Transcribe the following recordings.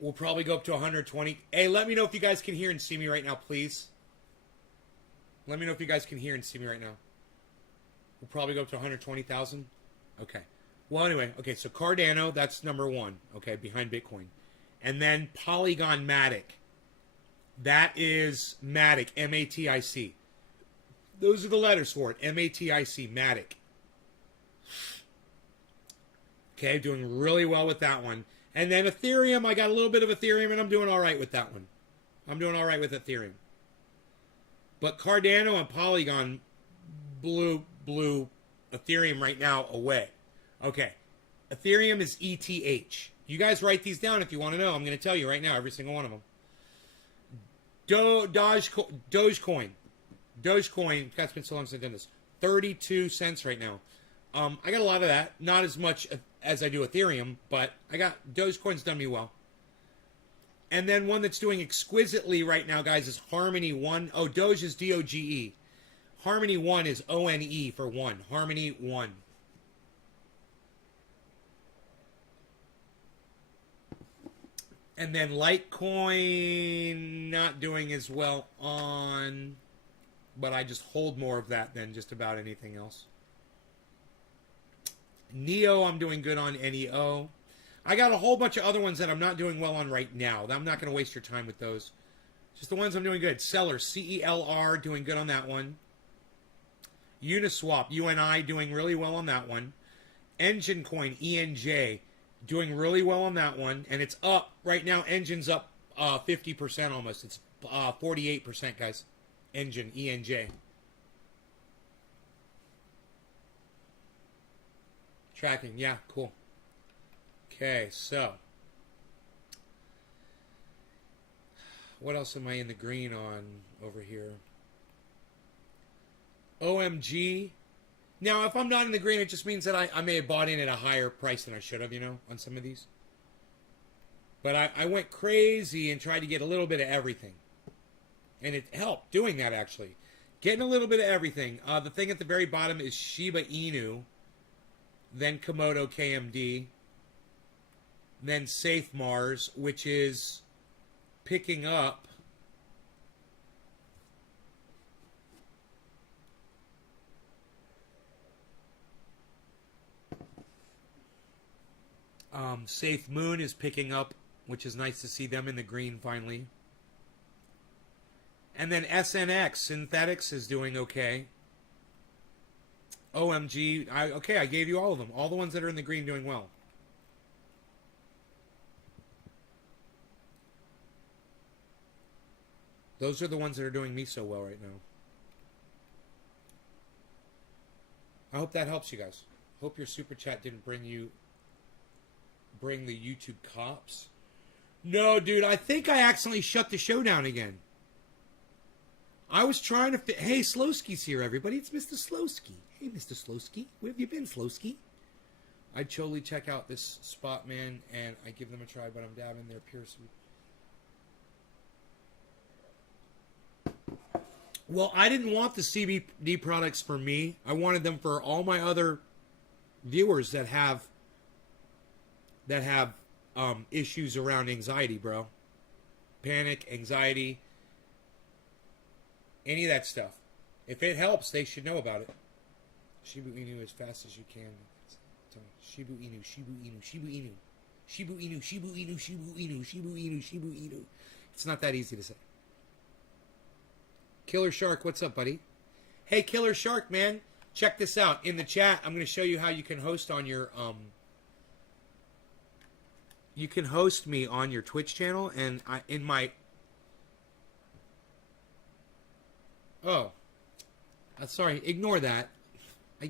will probably go up to 120. Hey, let me know if you guys can hear and see me right now, please. Let me know if you guys can hear and see me right now. We'll probably go up to 120,000. Okay. Well, anyway, okay, so Cardano, that's number one, okay, behind Bitcoin. And then Polygon Matic. That is Matic, M-A-T-I-C. Those are the letters for it, M-A-T-I-C, Matic. Okay, doing really well with that one. And then Ethereum, I got a little bit of Ethereum, and I'm doing all right with that one. I'm doing all right with Ethereum. But Cardano and Polygon blew Ethereum right now away. Okay, Ethereum is ETH. You guys write these down if you want to know. I'm going to tell you right now, every single one of them. Dogecoin. Dogecoin, that's been so long since I've done this. 32 cents right now. I got a lot of that. Not as much as I do Ethereum, but I got Dogecoin's done me well. And then one that's doing exquisitely right now, guys, is Harmony One. Oh, Doge is D-O-G-E. Harmony One is O-N-E for one. Harmony One. And then Litecoin not doing as well on, but I just hold more of that than just about anything else. Neo, I'm doing good on NEO. I got a whole bunch of other ones that I'm not doing well on right now. I'm not going to waste your time with those. Just the ones I'm doing good. Cellar, C-E-L-R, doing good on that one. Uniswap, U-N-I, doing really well on that one. Engine Coin, E-N-J, doing really well on that one. And it's up. Right now, Engine's up 50% almost. It's 48%, guys. Engine, E-N-J. Tracking, yeah, cool. Okay, so. What else am I in the green on over here? OMG. Now, if I'm not in the green, it just means that I may have bought in at a higher price than I should have, you know, on some of these. But I went crazy and tried to get a little bit of everything. And it helped doing that, actually. Getting a little bit of everything. The thing at the very bottom is Shiba Inu. Then Komodo KMD. Then Safe Mars, which is picking up. Safe Moon is picking up, which is nice to see them in the green finally. And then SNX, Synthetics, is doing okay. OMG, okay, I gave you all of them. All the ones that are in the green doing well. Those are the ones that are doing me so well right now. I hope that helps you guys. Hope your super chat didn't bring the YouTube cops. No, dude, I think I accidentally shut the show down again. I was trying to fit. Hey, Slowski's here, everybody. It's Mr. Slowski. Hey, Mr. Slowski. Where have you been, Slowski? I'd totally check out this spot, man, and I give them a try, but I'm dabbing their pure sweet. Well, I didn't want the CBD products for me. I wanted them for all my other viewers that have issues around anxiety, bro. Panic, anxiety, any of that stuff. If it helps, they should know about it. Shibu Inu as fast as you can. Shibu Inu, Shibu Inu, Shibu Inu. Shibu Inu, Shibu Inu, Shibu Inu, Shibu Inu, Shibu Inu. It's not that easy to say. Killer Shark, what's up, buddy? Hey, Killer Shark, man. Check this out. In the chat, I'm going to show you how you can host on your... You can host me on your Twitch channel, and in my... Oh. Sorry, ignore that. I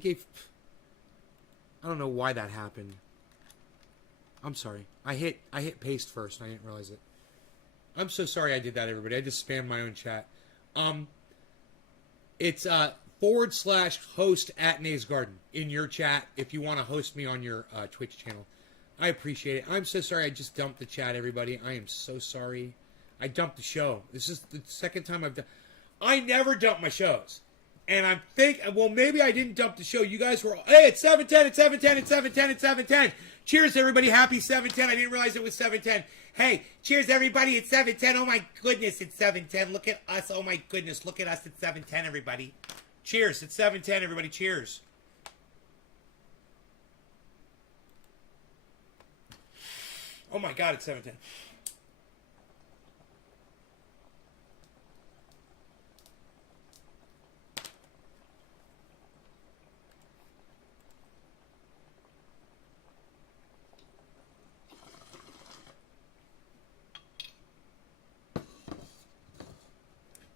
don't know why that happened. I'm sorry. I hit paste first, and I didn't realize it. I'm so sorry I did that, everybody. I just spammed my own chat. It's /host@NaysGarden in your chat if you want to host me on your Twitch channel. I appreciate it. I'm so sorry I just dumped the chat, everybody. I am so sorry. I dumped the show. This is the second time I've done... I never dump my shows. And I'm well, maybe I didn't dump the show. You guys were, hey, it's 7:10, it's 7:10, it's 7:10, it's 7:10. Cheers, everybody. Happy 7:10. I didn't realize it was 7:10. Hey, cheers, everybody. It's 7:10. Oh, my goodness, it's 7:10. Look at us. Oh, my goodness. Look at us. It's 7:10, everybody. Cheers. It's 7:10, everybody. Cheers. Oh, my God, it's 7:10.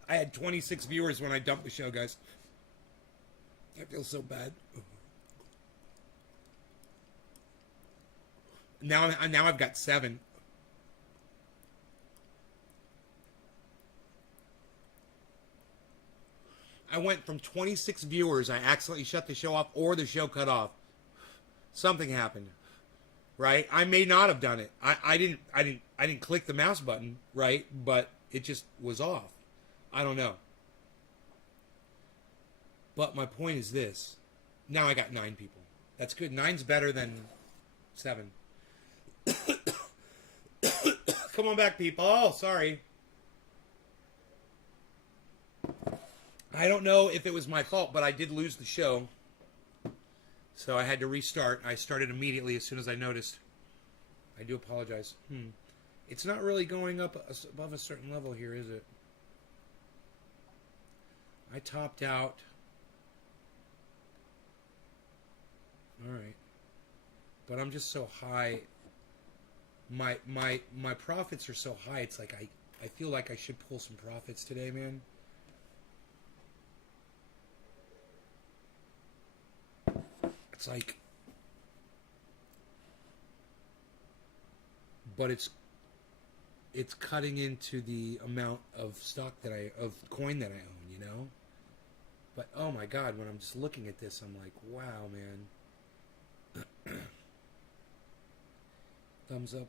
I had 26 viewers when I dumped the show, guys. I feel so bad. Now I've got 7. I went from 26 viewers. I accidentally shut the show off, or the show cut off. Something happened, right? I may not have done it. I didn't click the mouse button, right? But it just was off. I don't know. But my point is this. Now I got 9 people. That's good. 9's better than 7. Come on back, people. Oh, sorry. I don't know if it was my fault, but I did lose the show. So I had to restart. I started immediately as soon as I noticed. I do apologize. It's not really going up above a certain level here, is it? I topped out. All right. But I'm just so high. My profits are so high. It's like I feel like I should pull some profits today, man. It's like, but it's cutting into the amount of stock of coin that I own, you know? But oh my God, when I'm just looking at this, I'm like, wow, man. Thumbs up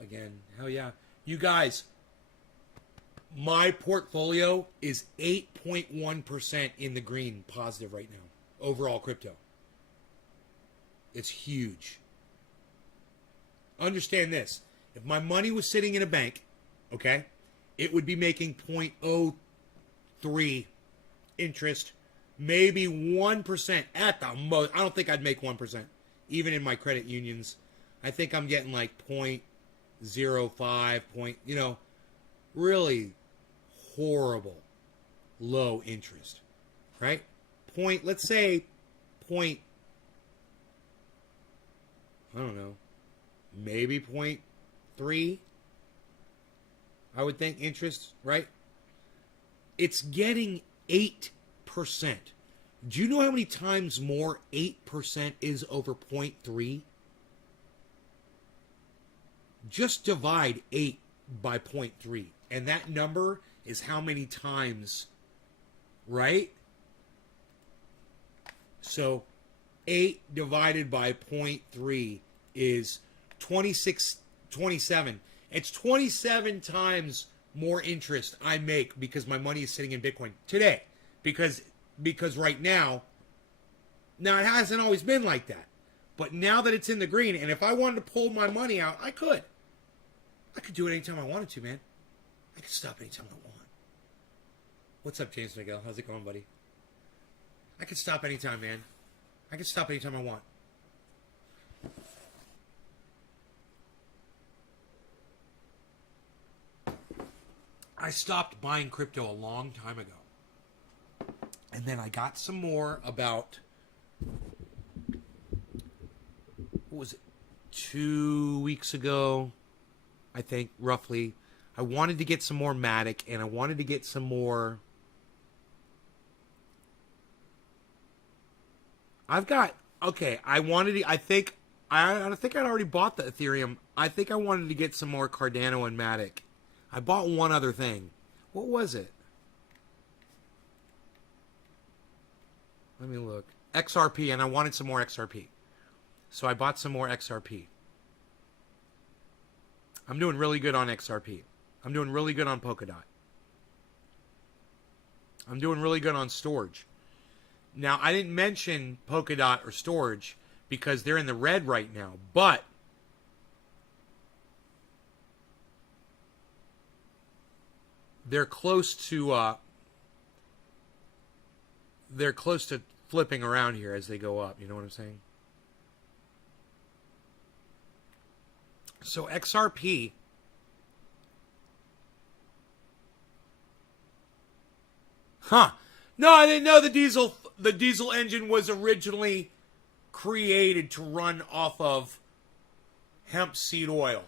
again. Hell yeah. You guys, my portfolio is 8.1% in the green, positive right now. Overall crypto. It's huge. Understand this. If my money was sitting in a bank, okay, it would be making 0.03 interest, maybe 1% at the most. I don't think I'd make 1%, even in my credit unions. I think I'm getting like 0.05, really horrible low interest, right? Let's say point, I don't know, maybe 0.3, I would think, interest, right? It's getting 8%. Do you know how many times more 8% is over 0.3? Just divide 8 by 0.3, and that number is how many times, right? So 8 divided by 0.3 is 27. It's 27 times more interest I make because my money is sitting in Bitcoin today. Because right now it hasn't always been like that. But now that it's in the green, and if I wanted to pull my money out, I could. I could do it anytime I wanted to, man. I could stop anytime I want. What's up, James Miguel? How's it going, buddy? I could stop anytime, man. I can stop anytime I want. I stopped buying crypto a long time ago. And then I got some more about, what was it, 2 weeks ago, I think, roughly. I wanted to get some more Matic, and I wanted to get some more. I think I'd already bought the Ethereum. I think I wanted to get some more Cardano and Matic. I bought one other thing. What was it? Let me look. XRP, and I wanted some more XRP. So I bought some more XRP. I'm doing really good on XRP. I'm doing really good on Polkadot. I'm doing really good on storage. Now, I didn't mention Polkadot or Storage because they're in the red right now, but they're close to flipping around here as they go up. You know what I'm saying? So XRP, huh? No, I didn't know the diesel engine was originally created to run off of hemp seed oil.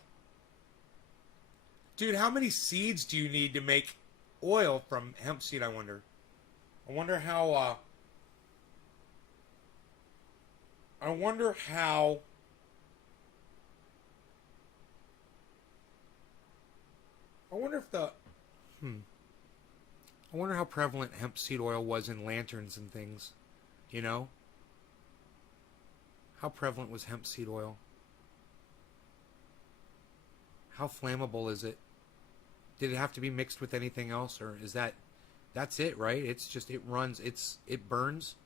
Dude, how many seeds do you need to make oil from hemp seed, I wonder? I wonder how I wonder if the I wonder how prevalent hemp seed oil was in lanterns and things. You know? How prevalent was hemp seed oil? How flammable is it? Did it have to be mixed with anything else, or is that's it, right? It's just, it runs, it burns.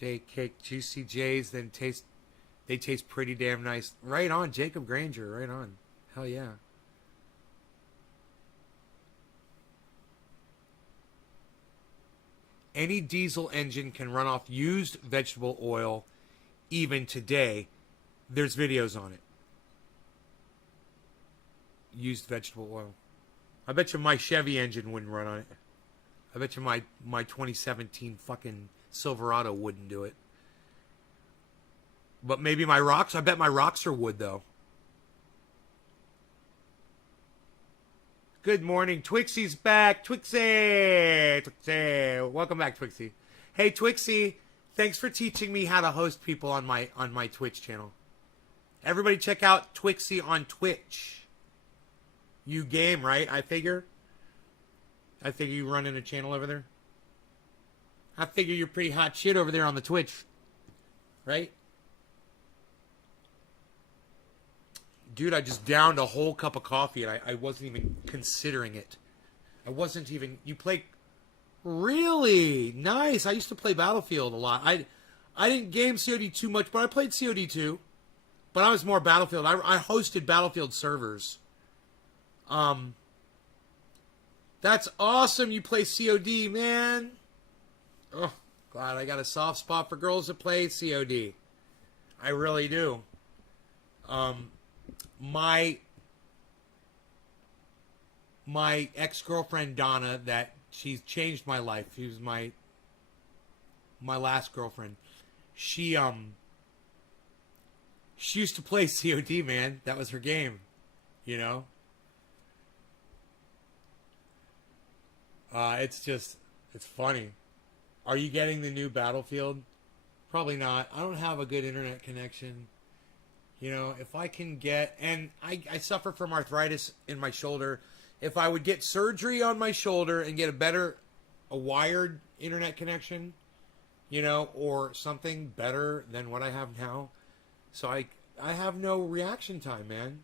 Day cake, juicy J's, then they taste pretty damn nice. Right on, Jacob Granger, right on. Hell yeah. Any diesel engine can run off used vegetable oil even today. There's videos on it. Used vegetable oil. I bet you my Chevy engine wouldn't run on it. I bet you my 2017 fucking Silverado wouldn't do it. But maybe my Rox, I bet my Roxer would though. Good morning. Twixie's back. Twixie. Welcome back, Twixie. Hey, Twixie. Thanks for teaching me how to host people on my Twitch channel. Everybody check out Twixie on Twitch. You game, right? I figure you run in a channel over there. I figure you're pretty hot shit over there on the Twitch. Right? Dude, I just downed a whole cup of coffee and I wasn't even considering it. You play... Really? Nice. I used to play Battlefield a lot. I didn't game COD too much, but I played COD too. But I was more Battlefield. I hosted Battlefield servers. That's awesome you play COD, man. Oh, glad I got a soft spot for girls that play COD. I really do. My ex-girlfriend Donna, that she's changed my life. She was my last girlfriend. She used to play COD, man. That was her game, you know. It's funny. Are you getting the new Battlefield? Probably not. I don't have a good internet connection. You know, if I can get... And I suffer from arthritis in my shoulder. If I would get surgery on my shoulder and get a wired internet connection, you know, or something better than what I have now. So I have no reaction time, man.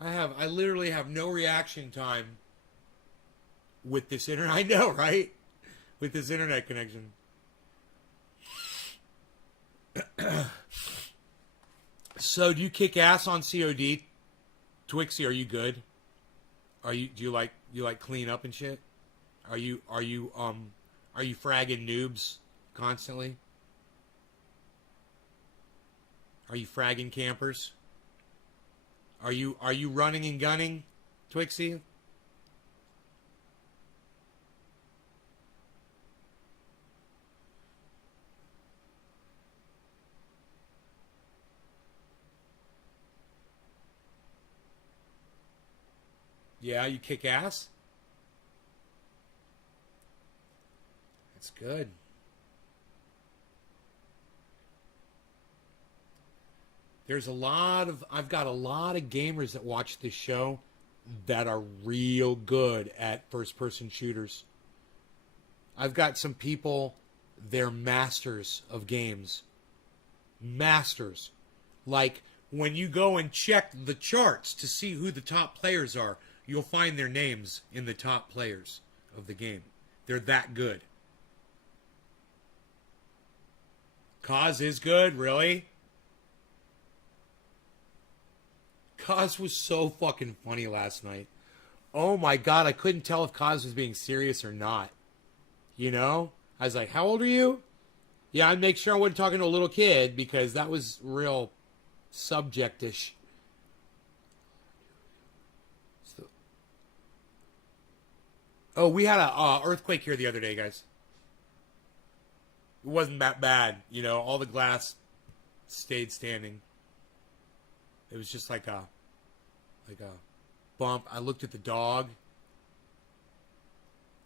I literally have no reaction time with this internet. I know, right? With this internet connection. So, do you kick ass on COD? Twixie, are you good? Do you like clean up and shit? Are you fragging noobs constantly? Are you fragging campers? Are you running and gunning, Twixie? Yeah, you kick ass? That's good. I've got a lot of gamers that watch this show that are real good at first-person shooters. I've got some people, they're masters of games. Masters. Like, when you go and check the charts to see who the top players are, you'll find their names in the top players of the game. They're that good. Kaz is good, really? Kaz was so fucking funny last night. Oh my god, I couldn't tell if Kaz was being serious or not. You know? I was like, how old are you? Yeah, I'd make sure I wasn't talking to a little kid because that was real subjectish. So, oh, we had a earthquake here the other day, guys. It wasn't that bad, you know. All the glass stayed standing. It was just like a bump. I looked at the dog.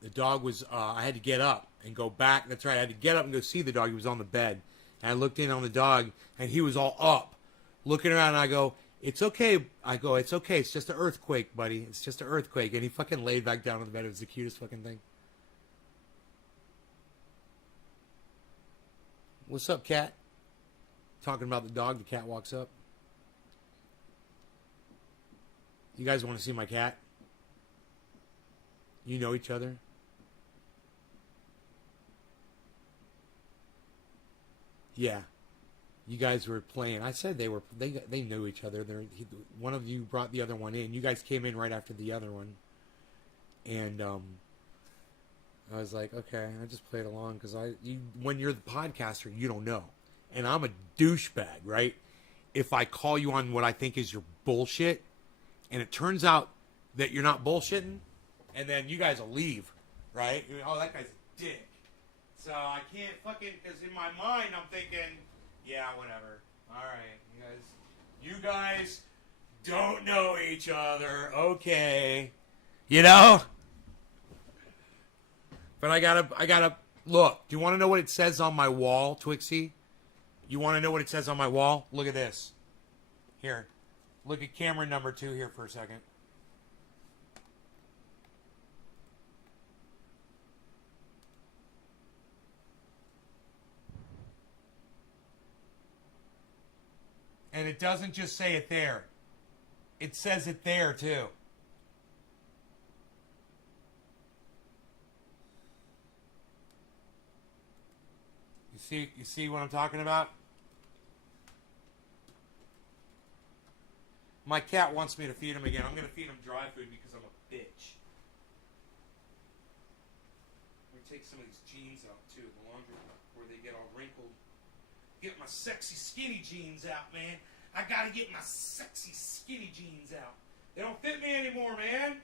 The dog was. I had to get up and go back. That's right. I had to get up and go see the dog. He was on the bed, and I looked in on the dog, and he was all up, looking around. And I go, "It's okay." I go, "It's okay. It's just an earthquake, buddy. It's just an earthquake." And he fucking laid back down on the bed. It was the cutest fucking thing. What's up, cat? Talking about the dog. The cat walks up. You guys want to see my cat? You know each other? Yeah. You guys were playing. I said they knew each other. One of you brought the other one in. You guys came in right after the other one. And I was like, okay, I just played along because when you're the podcaster, you don't know. And I'm a douchebag, right? If I call you on what I think is your bullshit, and it turns out that you're not bullshitting, and then you guys will leave, right? Oh, that guy's a dick. So I can't fucking, because in my mind I'm thinking, yeah, whatever. All right, you guys don't know each other, okay? You know? But I gotta look. Do you want to know what it says on my wall, Twixie? You want to know what it says on my wall? Look at this. Here, look at camera number 2 here for a second. And it doesn't just say it there. It says it there, too. You see what I'm talking about? My cat wants me to feed him again. I'm going to feed him dry food because I'm a bitch. I'm going to take some of these jeans out, too, the laundry, before they get all wrinkled. Get my sexy skinny jeans out, man. I gotta get my sexy skinny jeans out. They don't fit me anymore, man.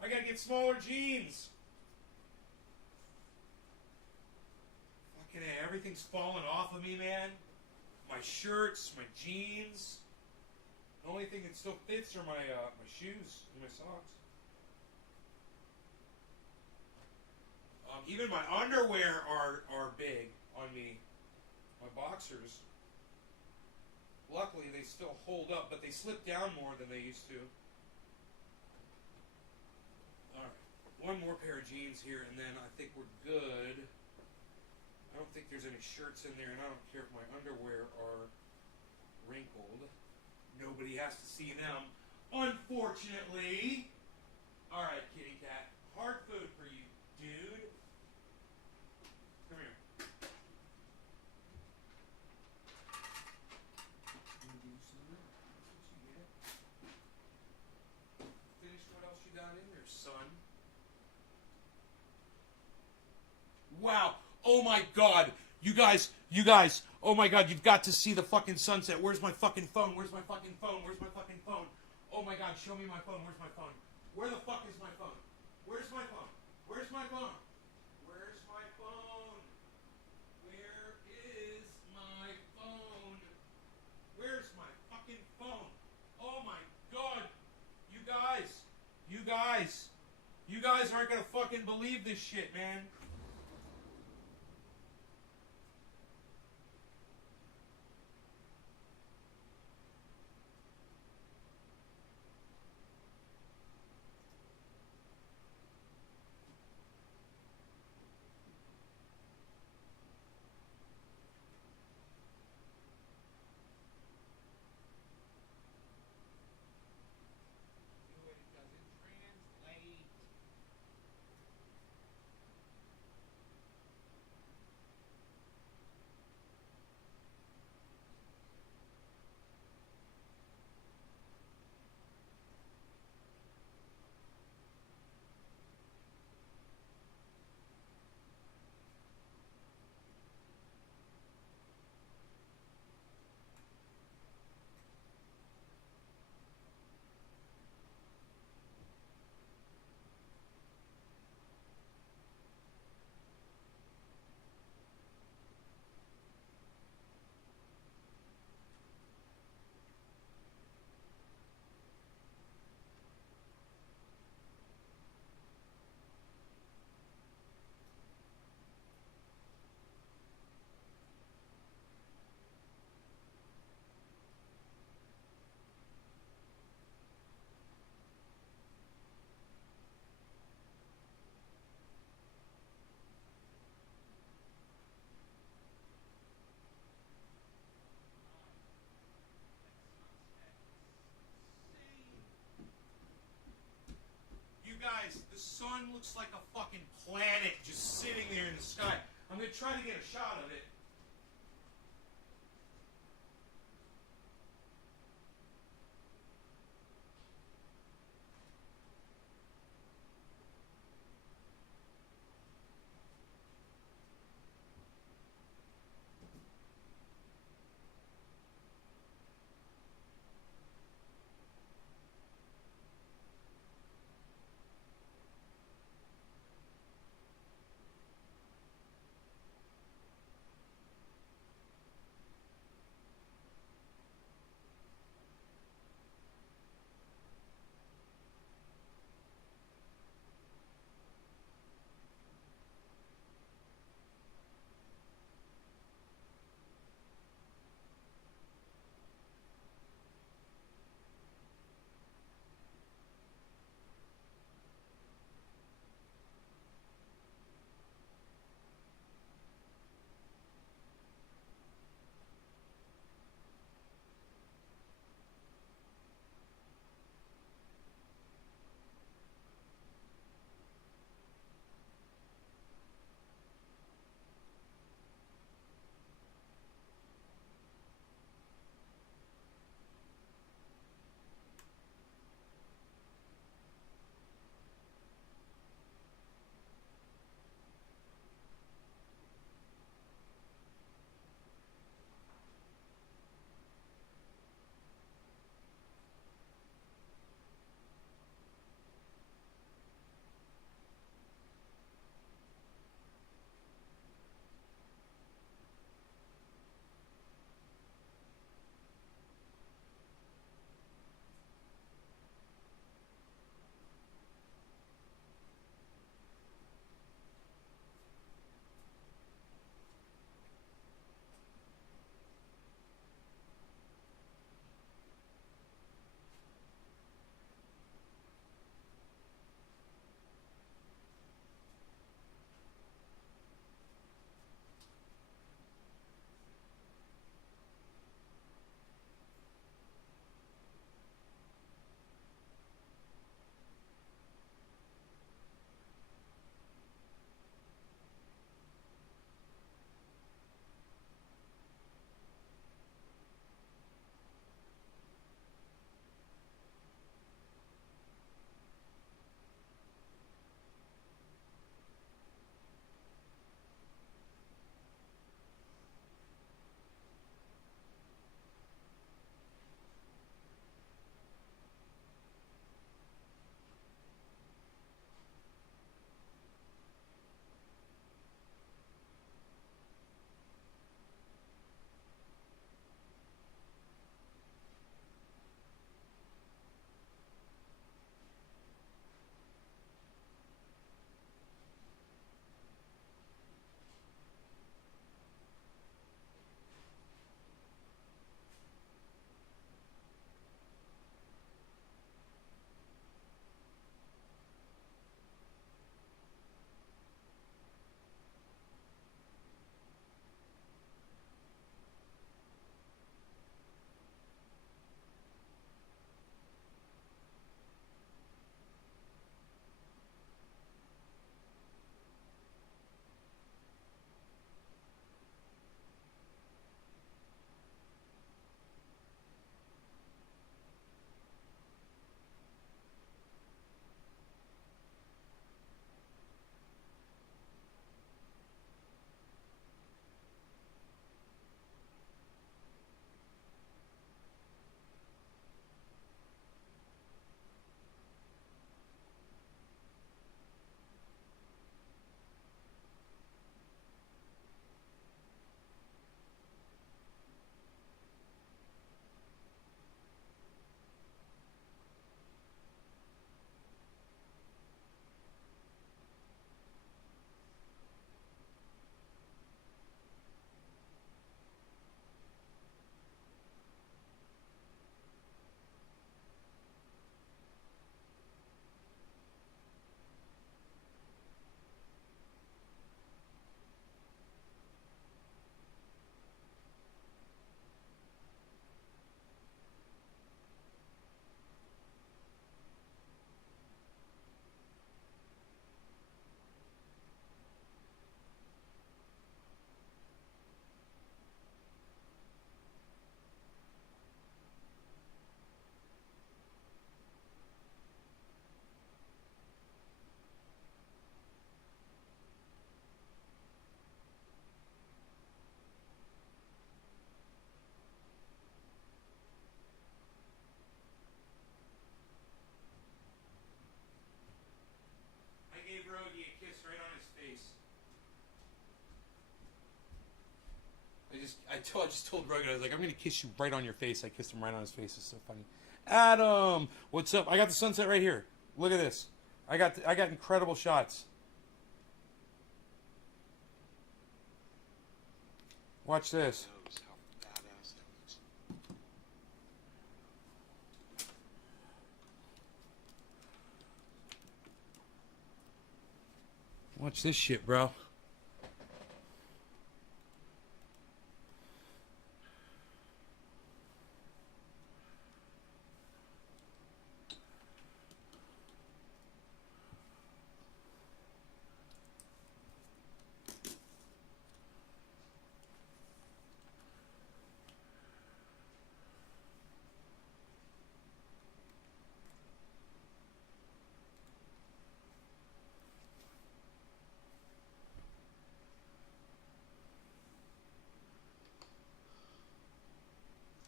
I gotta get smaller jeans. Fucking A, everything's falling off of me, man. My shirts, my jeans. The only thing that still fits are my shoes and my socks. Even my underwear are big on me. My boxers, luckily they still hold up, but they slip down more than they used to. Alright, one more pair of jeans here, and then I think we're good. I don't think there's any shirts in there, and I don't care if my underwear are wrinkled. Nobody has to see them, unfortunately. Alright, kitty cat. Hard food for you, dude. Come here. Wow. Oh my god. You guys. Oh my god, you've got to see the fucking sunset. Where's my fucking phone? Where's my fucking phone? Where's my fucking phone? Oh my god, show me my phone. Where's my phone? Where the fuck is my phone? Where's my phone? Where's my phone? Where's my phone? Where is my phone? Where's my fucking phone? Oh my god. You guys aren't gonna fucking believe this shit, man. guys, the sun looks like a fucking planet just sitting there in the sky. I'm going to try to get a shot of it. I just told Rogan, I was like, I'm gonna kiss you right on your face. I kissed him right on his face. It's so funny. Adam, what's up? I got the sunset right here. Look at this. I got incredible shots. Watch this. Watch this shit, bro.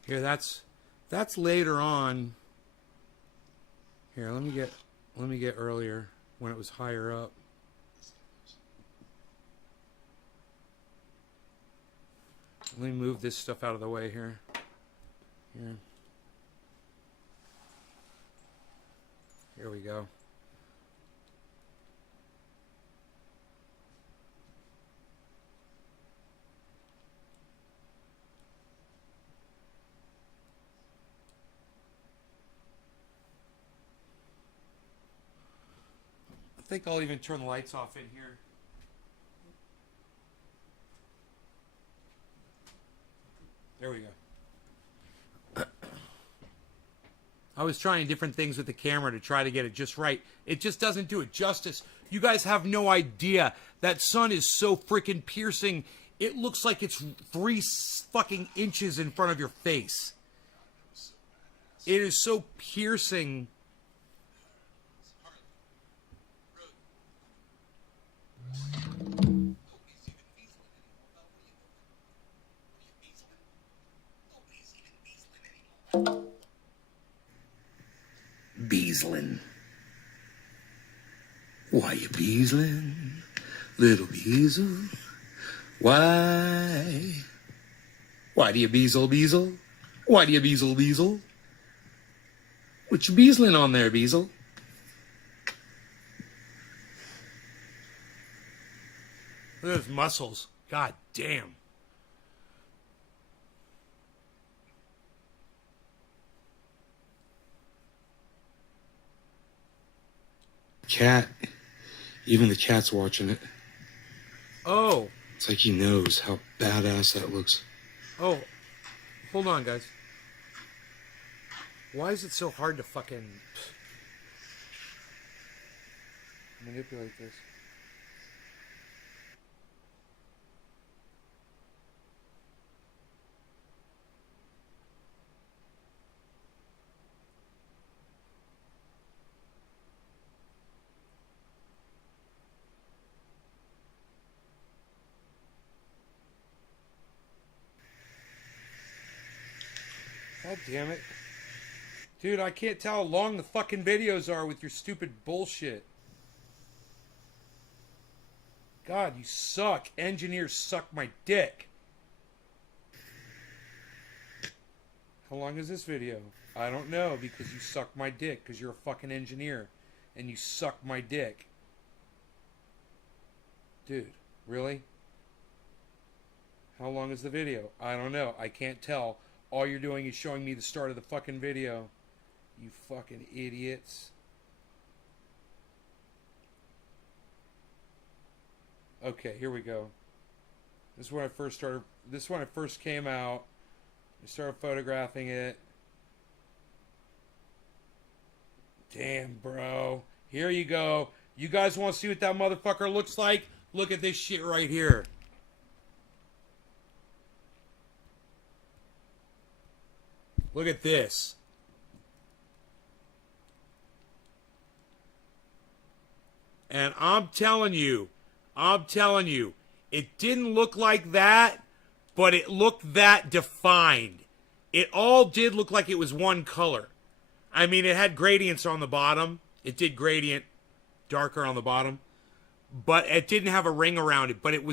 Here, that's later on. Here, let me get earlier when it was higher up. Let me move this stuff out of the way here. Here we go. I think I'll even turn the lights off in here. There we go. I was trying different things with the camera to try to get it just right. It just doesn't do it justice. You guys have no idea. That sun is so freaking piercing. It looks like it's 3 fucking inches in front of your face. It is so piercing. Beaslin'. Why you beaslin', little Beazle? Why? Why do you beazle? Why do you beazle? What you beaslin' on there, Beazle? Look at those muscles. God damn. Cat. Even the cat's watching it. Oh. It's like he knows how badass that looks. Oh. Hold on, guys. Why is it so hard to fucking manipulate this? God damn it. Dude, I can't tell how long the fucking videos are with your stupid bullshit. God, you suck. Engineers suck my dick. How long is this video? I don't know, because you suck my dick, because you're a fucking engineer. And you suck my dick. Dude, really? How long is the video? I don't know. I can't tell. All you're doing is showing me the start of the fucking video. You fucking idiots. Okay, here we go. This is when I first started. This is when I first came out. I started photographing it. Damn, bro. Here you go. You guys want to see what that motherfucker looks like? Look at this shit right here. Look at this. And I'm telling you, it didn't look like that, but it looked that defined. It all did look like it was one color. I mean, it had gradients on the bottom. It did gradient darker on the bottom. but it didn't have a ring around it, but it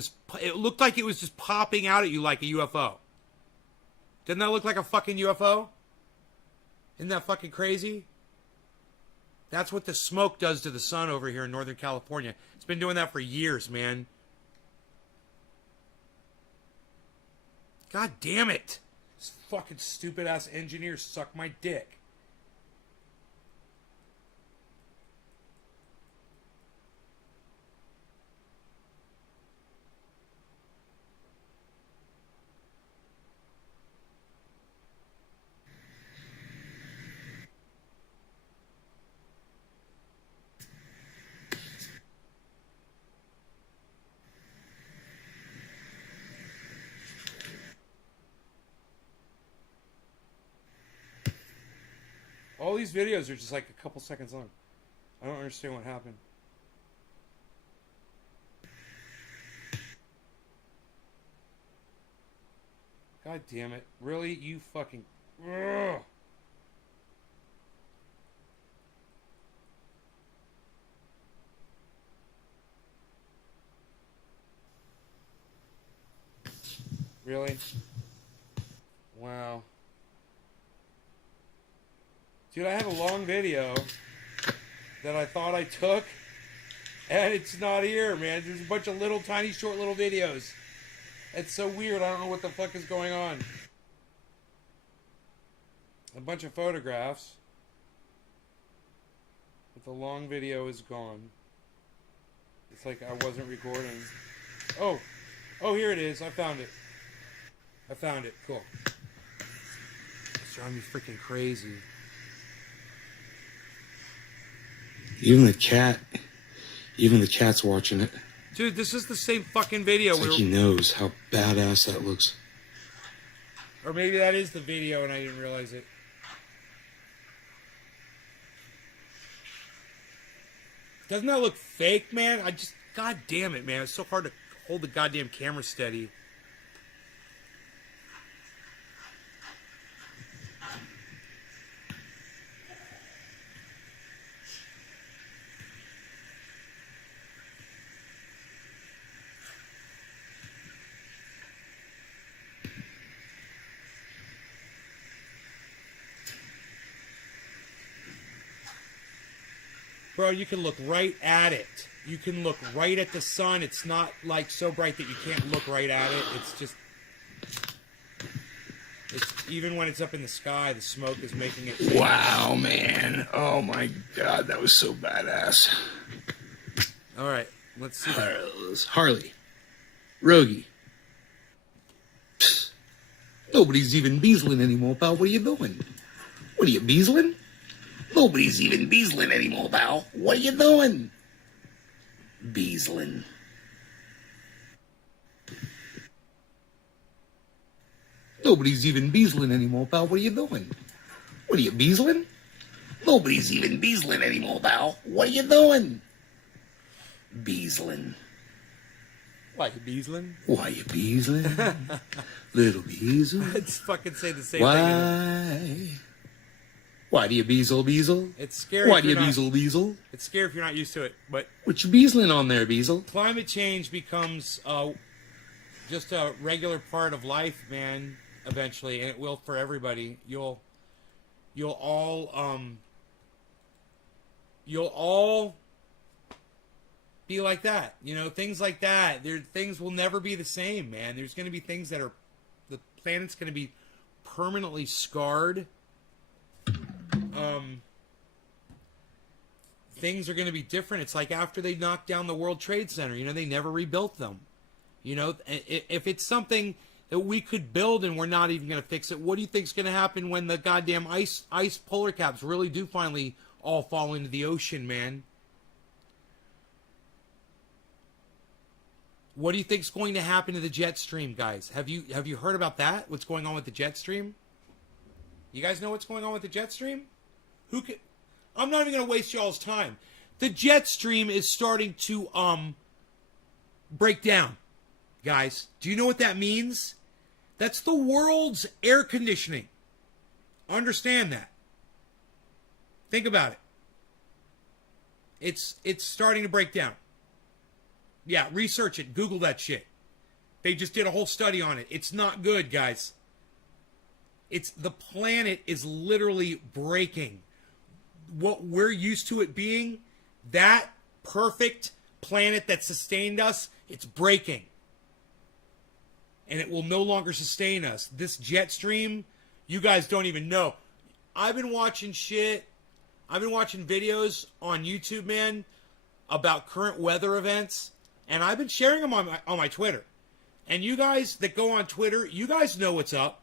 looked like it was just popping out at you like a UFO. Doesn't that look like a fucking UFO? Isn't that fucking crazy? That's what the smoke does to the sun over here in Northern California. It's been doing that for years, man. God damn it. This fucking stupid ass engineers suck my dick. All these videos are just like a couple seconds long. I don't understand what happened. God damn it. Really? You fucking... Ugh. Really? Wow. Dude, I have a long video that I thought I took, and it's not here, man. There's a bunch of little, tiny, short little videos. It's so weird. I don't know what the fuck is going on. A bunch of photographs, but the long video is gone. It's like I wasn't recording. Oh, here it is. I found it. Cool. It's driving me freaking crazy. Even the cat's watching it. Dude, this is the same fucking video. It's like he knows how badass that looks. Or maybe that is the video and I didn't realize it. Doesn't that look fake, man? God damn it, man. It's so hard to hold the goddamn camera steady. Bro, you can look right at it. You can look right at the sun. It's not like so bright that you can't look right at it. It's just... even when it's up in the sky, the smoke is making it... Wow, man. Oh my god, that was so badass. Alright, let's see. Harley. Rogie. Psst. Nobody's even beasling anymore, pal. What are you doing? What are you, beasling? Nobody's even beasling anymore, pal. What are you doing? Beasling. Nobody's even beasling anymore, pal. What are you doing? What are you, beasling? Nobody's even beasling anymore, pal. What are you doing? Beasling. Why, you beasling? Why you beasling? Little beasel. It's fucking say the same thing. Why do you beasel? It's scary. Why do you beasel? It's scary if you're not used to it, but... What you beasling on there, beasel? Climate change becomes just a regular part of life, man, eventually, and it will for everybody. You'll all be like that. You know, things like that. Things will never be the same, man. There's going to be things that are... the planet's going to be permanently scarred. Things are going to be different. It's like after they knocked down the World Trade Center, you know, they never rebuilt them. You know, if it's something that we could build and we're not even going to fix it, what do you think's going to happen when the goddamn ice polar caps really do finally all fall into the ocean, man? What do you think's going to happen to the jet stream, guys? Have you heard about that? What's going on with the jet stream? You guys know what's going on with the jet stream? I'm not even going to waste y'all's time. The jet stream is starting to break down, guys. Do you know what that means? That's the world's air conditioning. Understand that. Think about it. It's starting to break down. Yeah, research it. Google that shit. They just did a whole study on it. It's not good, guys. The planet is literally breaking. What we're used to it being, that perfect planet that sustained us, it's breaking. And it will no longer sustain us. This jet stream, you guys don't even know. I've been watching shit. I've been watching videos on YouTube, man, about current weather events. And I've been sharing them on my Twitter. And you guys that go on Twitter, you guys know what's up.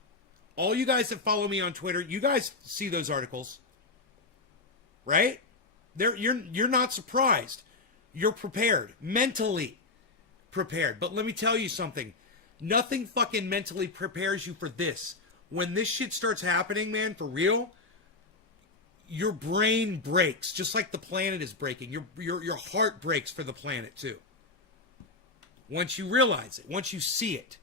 All you guys that follow me on Twitter, you guys see those articles. Right? You're not surprised. You're prepared. Mentally prepared. But let me tell you something. Nothing fucking mentally prepares you for this. When this shit starts happening, man, for real, your brain breaks. Just like the planet is breaking. Your heart breaks for the planet, too. Once you realize it. Once you see it.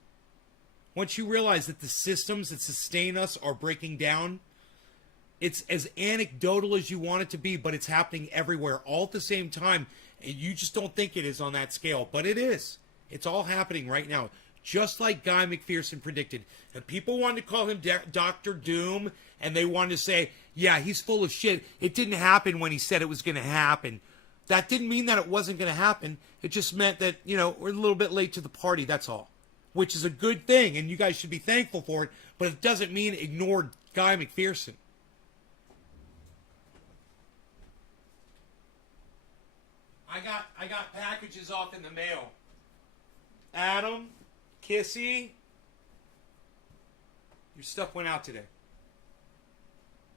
Once you realize that the systems that sustain us are breaking down, it's as anecdotal as you want it to be, but it's happening everywhere all at the same time. And you just don't think it is on that scale, but it is. It's all happening right now. Just like Guy McPherson predicted. And people wanted to call him Dr. Doom, and they wanted to say, yeah, he's full of shit. It didn't happen when he said it was going to happen. That didn't mean that it wasn't going to happen. It just meant that, we're a little bit late to the party, that's all. Which is a good thing, and you guys should be thankful for it, but it doesn't mean ignore Guy McPherson. I got packages off in the mail. Adam, Kissy, your stuff went out today.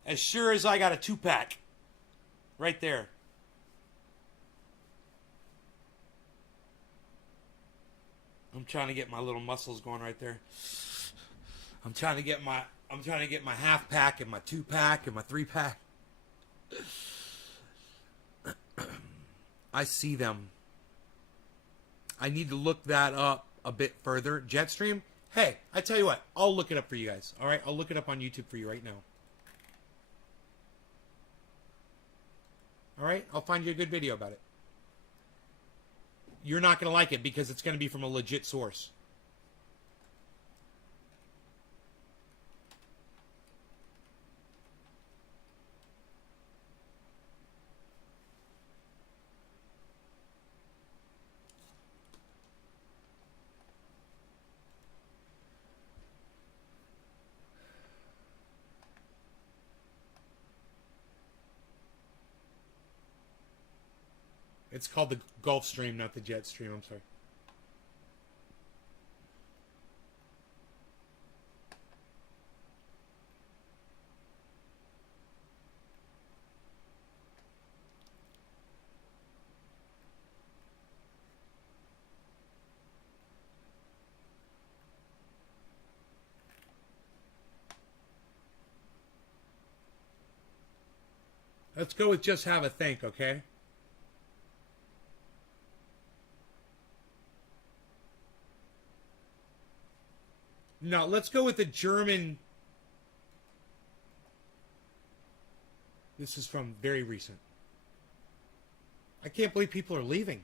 As sure as I got a 2-pack. Right there. I'm trying to get my little muscles going right there. I'm trying to get my half pack and my 2-pack and my 3-pack. I see them. I need to look that up a bit further. Jetstream? Hey, I tell you what, I'll look it up for you guys. All right, I'll look it up on YouTube for you right now. All right, I'll find you a good video about it. You're not going to like it because it's going to be from a legit source. It's called the Gulf Stream, not the Jet Stream. I'm sorry. Let's go with just have a think, okay? No, let's go with the German. This is from very recent. I can't believe people are leaving.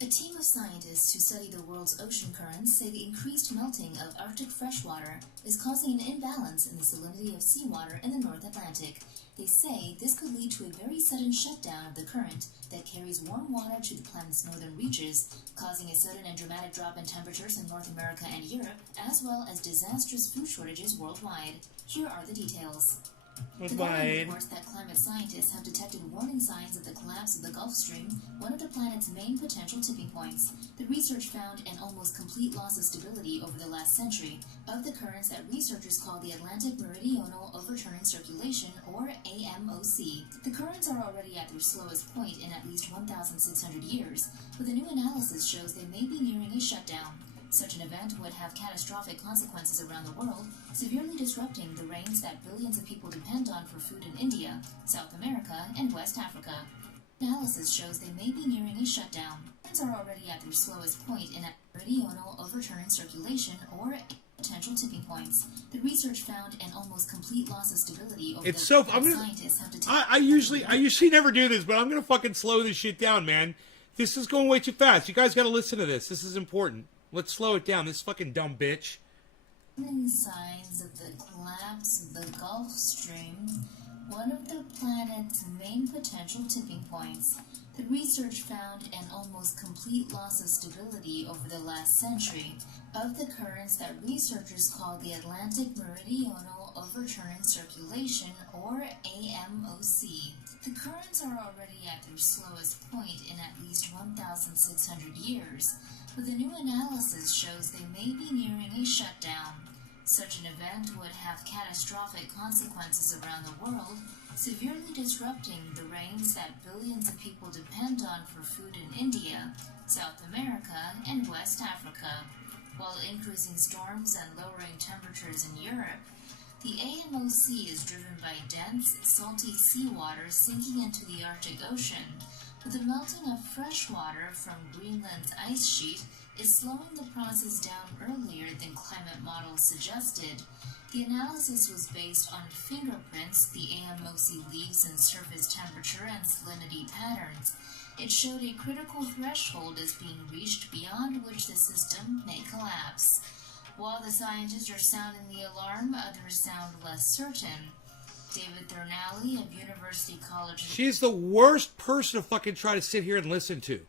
A team of scientists who study the world's ocean currents say the increased melting of Arctic freshwater is causing an imbalance in the salinity of seawater in the North Atlantic. They say this could lead to a very sudden shutdown of the current that carries warm water to the planet's northern reaches, causing a sudden and dramatic drop in temperatures in North America and Europe, as well as disastrous food shortages worldwide. Here are the details. The government reports that climate scientists have detected warning signs of the collapse of the Gulf Stream, one of the planet's main potential tipping points. The research found an almost complete loss of stability over the last century of the currents that researchers call the Atlantic Meridional Overturning Circulation, or AMOC. The currents are already at their slowest point in at least 1,600 years, but the new analysis shows they may be nearing a shutdown. Such an event would have catastrophic consequences around the world, severely disrupting the rains that billions of people depend on for food in India, South America, and West Africa. Analysis shows they may be nearing a shutdown. Winds are already at their slowest point in a meridional overturning circulation, or potential tipping points. The research found an almost complete loss of stability over scientists have detected. I usually never do this, but I'm gonna fucking slow this shit down, man. This is going way too fast. You guys got to listen to this. This is important. Let's slow it down. This fucking dumb bitch. Signs of the collapse of the Gulf Stream, one of the planet's main potential tipping points. The research found an almost complete loss of stability over the last century of the currents that researchers call the Atlantic Meridional Overturning Circulation, or AMOC. The currents are already at their slowest point in at least 1,600 years, but the new analysis shows they may be nearing a shutdown. Such an event would have catastrophic consequences around the world, severely disrupting the rains that billions of people depend on for food in India, South America, and West Africa, while increasing storms and lowering temperatures in Europe. The AMOC is driven by dense, salty seawater sinking into the Arctic Ocean, but the melting of fresh water from Greenland's ice sheet is slowing the process down earlier than climate models suggested. The analysis was based on fingerprints the AMOC leaves in surface temperature and salinity patterns. It showed a critical threshold is being reached beyond which the system may collapse. While the scientists are sounding the alarm, others sound less certain. David Thornalley of University College... She's the worst person to fucking try to sit here and listen to.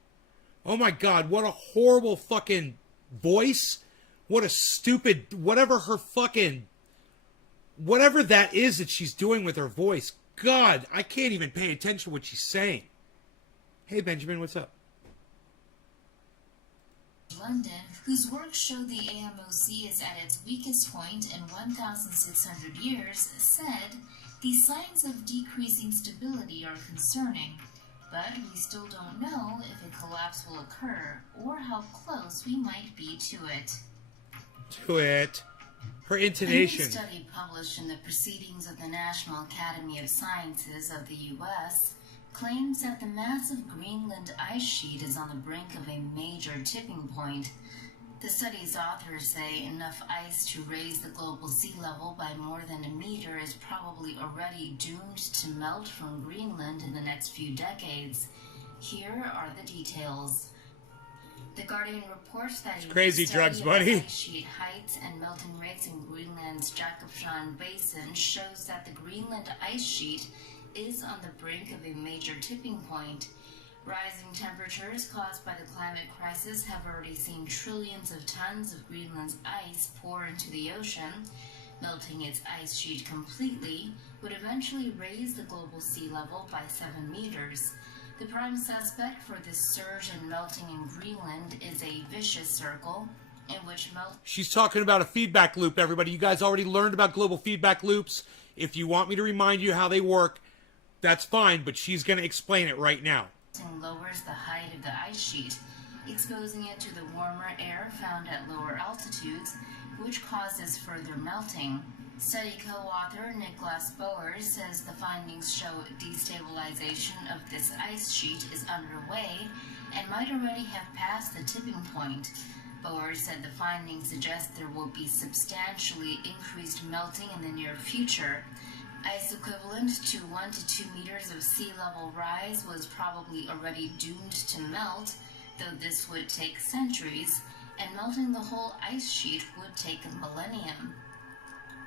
Oh my God, what a horrible fucking voice. What a stupid... Whatever her fucking... Whatever that is that she's doing with her voice. God, I can't even pay attention to what she's saying. Hey, Benjamin, what's up? London, whose work showed the AMOC is at its weakest point in 1,600 years, said, "These signs of decreasing stability are concerning, but we still don't know if a collapse will occur or how close we might be to it." To it. Her intonation. A new study published in the Proceedings of the National Academy of Sciences of the U.S. claims that the massive Greenland ice sheet is on the brink of a major tipping point. The study's authors say enough ice to raise the global sea level by more than a meter is probably already doomed to melt from Greenland in the next few decades. Here are the details. The Guardian reports that crazy drugs, buddy. Ice sheet heights and melting rates in Greenland's Jakobshavn Basin shows that the Greenland ice sheet is on the brink of a major tipping point. Rising temperatures caused by the climate crisis have already seen trillions of tons of Greenland's ice pour into the ocean. Melting its ice sheet completely would eventually raise the global sea level by 7 meters. The prime suspect for this surge in melting in Greenland is a vicious circle in which She's talking about a feedback loop, everybody. You guys already learned about global feedback loops. If you want me to remind you how they work, that's fine, but she's going to explain it right now. Lowers the height of the ice sheet, exposing it to the warmer air found at lower altitudes, which causes further melting. Study co-author Nicholas Bowers says the findings show destabilization of this ice sheet is underway and might already have passed the tipping point. Bowers said the findings suggest there will be substantially increased melting in the near future. Ice equivalent to 1 to 2 meters of sea level rise was probably already doomed to melt, though this would take centuries, and melting the whole ice sheet would take a millennium.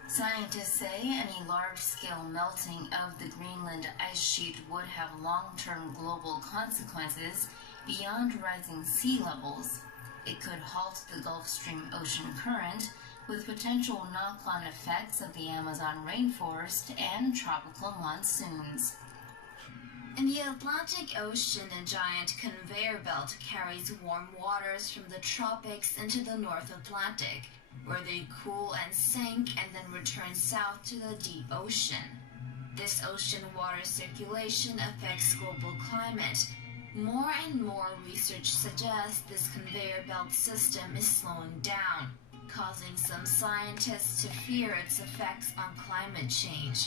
Scientists say any large-scale melting of the Greenland ice sheet would have long-term global consequences beyond rising sea levels. It could halt the Gulf Stream ocean current, with potential knock-on effects of the Amazon rainforest and tropical monsoons. In the Atlantic Ocean, a giant conveyor belt carries warm waters from the tropics into the North Atlantic, where they cool and sink and then return south to the deep ocean. This ocean water circulation affects global climate. More and more research suggests this conveyor belt system is slowing down, causing some scientists to fear its effects on climate change.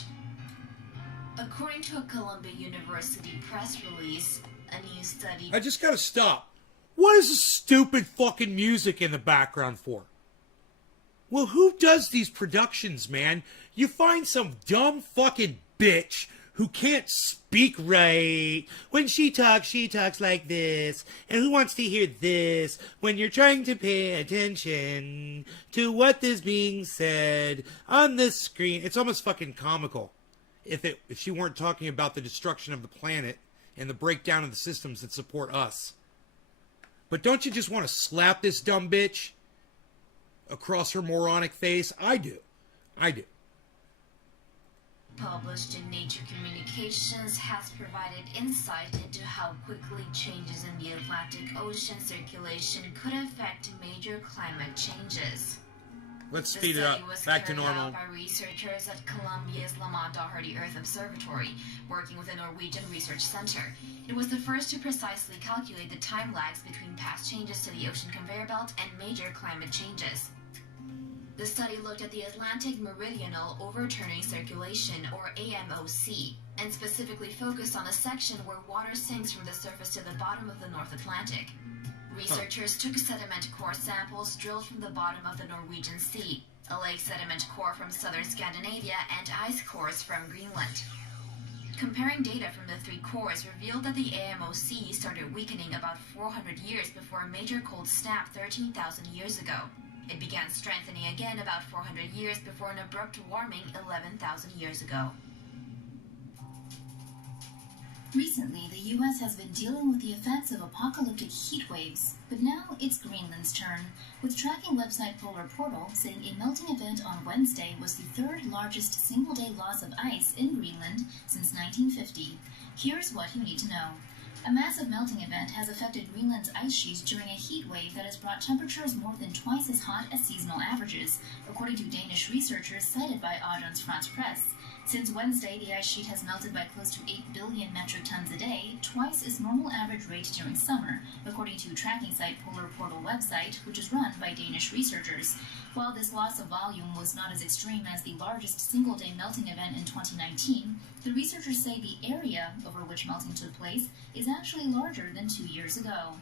According to a Columbia University press release, a new study... I just gotta stop. What is this stupid fucking music in the background for? Well, who does these productions, man? You find some dumb fucking bitch who can't speak right. When she talks like this. And who wants to hear this when you're trying to pay attention to what is being said on the screen? It's almost fucking comical if she weren't talking about the destruction of the planet and the breakdown of the systems that support us. But don't you just want to slap this dumb bitch across her moronic face? I do. Published in Nature Communications, has provided insight into how quickly changes in the Atlantic Ocean circulation could affect major climate changes. Let's speed it up. Back to normal. The study was carried out by researchers at Colombia's Lamont Doherty Earth Observatory, working with a Norwegian research center. It was the first to precisely calculate the time lags between past changes to the ocean conveyor belt and major climate changes. The study looked at the Atlantic Meridional Overturning Circulation, or AMOC, and specifically focused on a section where water sinks from the surface to the bottom of the North Atlantic. Researchers took sediment core samples drilled from the bottom of the Norwegian Sea, a lake sediment core from southern Scandinavia, and ice cores from Greenland. Comparing data from the three cores revealed that the AMOC started weakening about 400 years before a major cold snap 13,000 years ago. It began strengthening again about 400 years before an abrupt warming 11,000 years ago. Recently, the U.S. has been dealing with the effects of apocalyptic heat waves, but now it's Greenland's turn, with tracking website Polar Portal saying a melting event on Wednesday was the third largest single-day loss of ice in Greenland since 1950. Here's what you need to know. A massive melting event has affected Greenland's ice sheets during a heat wave that has brought temperatures more than twice as hot as seasonal averages, according to Danish researchers cited by Agence France Presse. Since Wednesday, the ice sheet has melted by close to 8 billion metric tons a day, twice its normal average rate during summer, according to tracking site Polar Portal website, which is run by Danish researchers. While this loss of volume was not as extreme as the largest single-day melting event in 2019, the researchers say the area over which melting took place is actually larger than 2 years ago.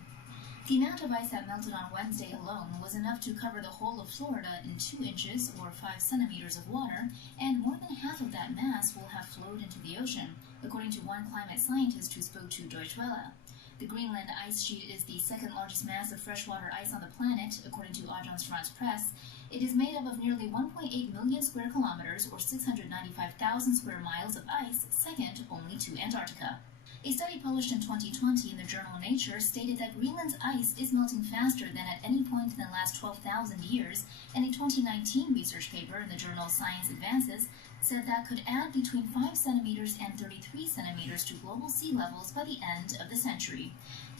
The amount of ice that melted on Wednesday alone was enough to cover the whole of Florida in 2 inches or 5 centimeters of water, and more than half of that mass will have flowed into the ocean, according to one climate scientist who spoke to Deutsche Welle. The Greenland ice sheet is the second largest mass of freshwater ice on the planet, according to Agence France Presse. It is made up of nearly 1.8 million square kilometers, or 695,000 square miles of ice, second only to Antarctica. A study published in 2020 in the journal Nature stated that Greenland's ice is melting faster than at any point in the last 12,000 years, and a 2019 research paper in the journal Science Advances said that could add between 5 centimeters and 33 centimeters to global sea levels by the end of the century.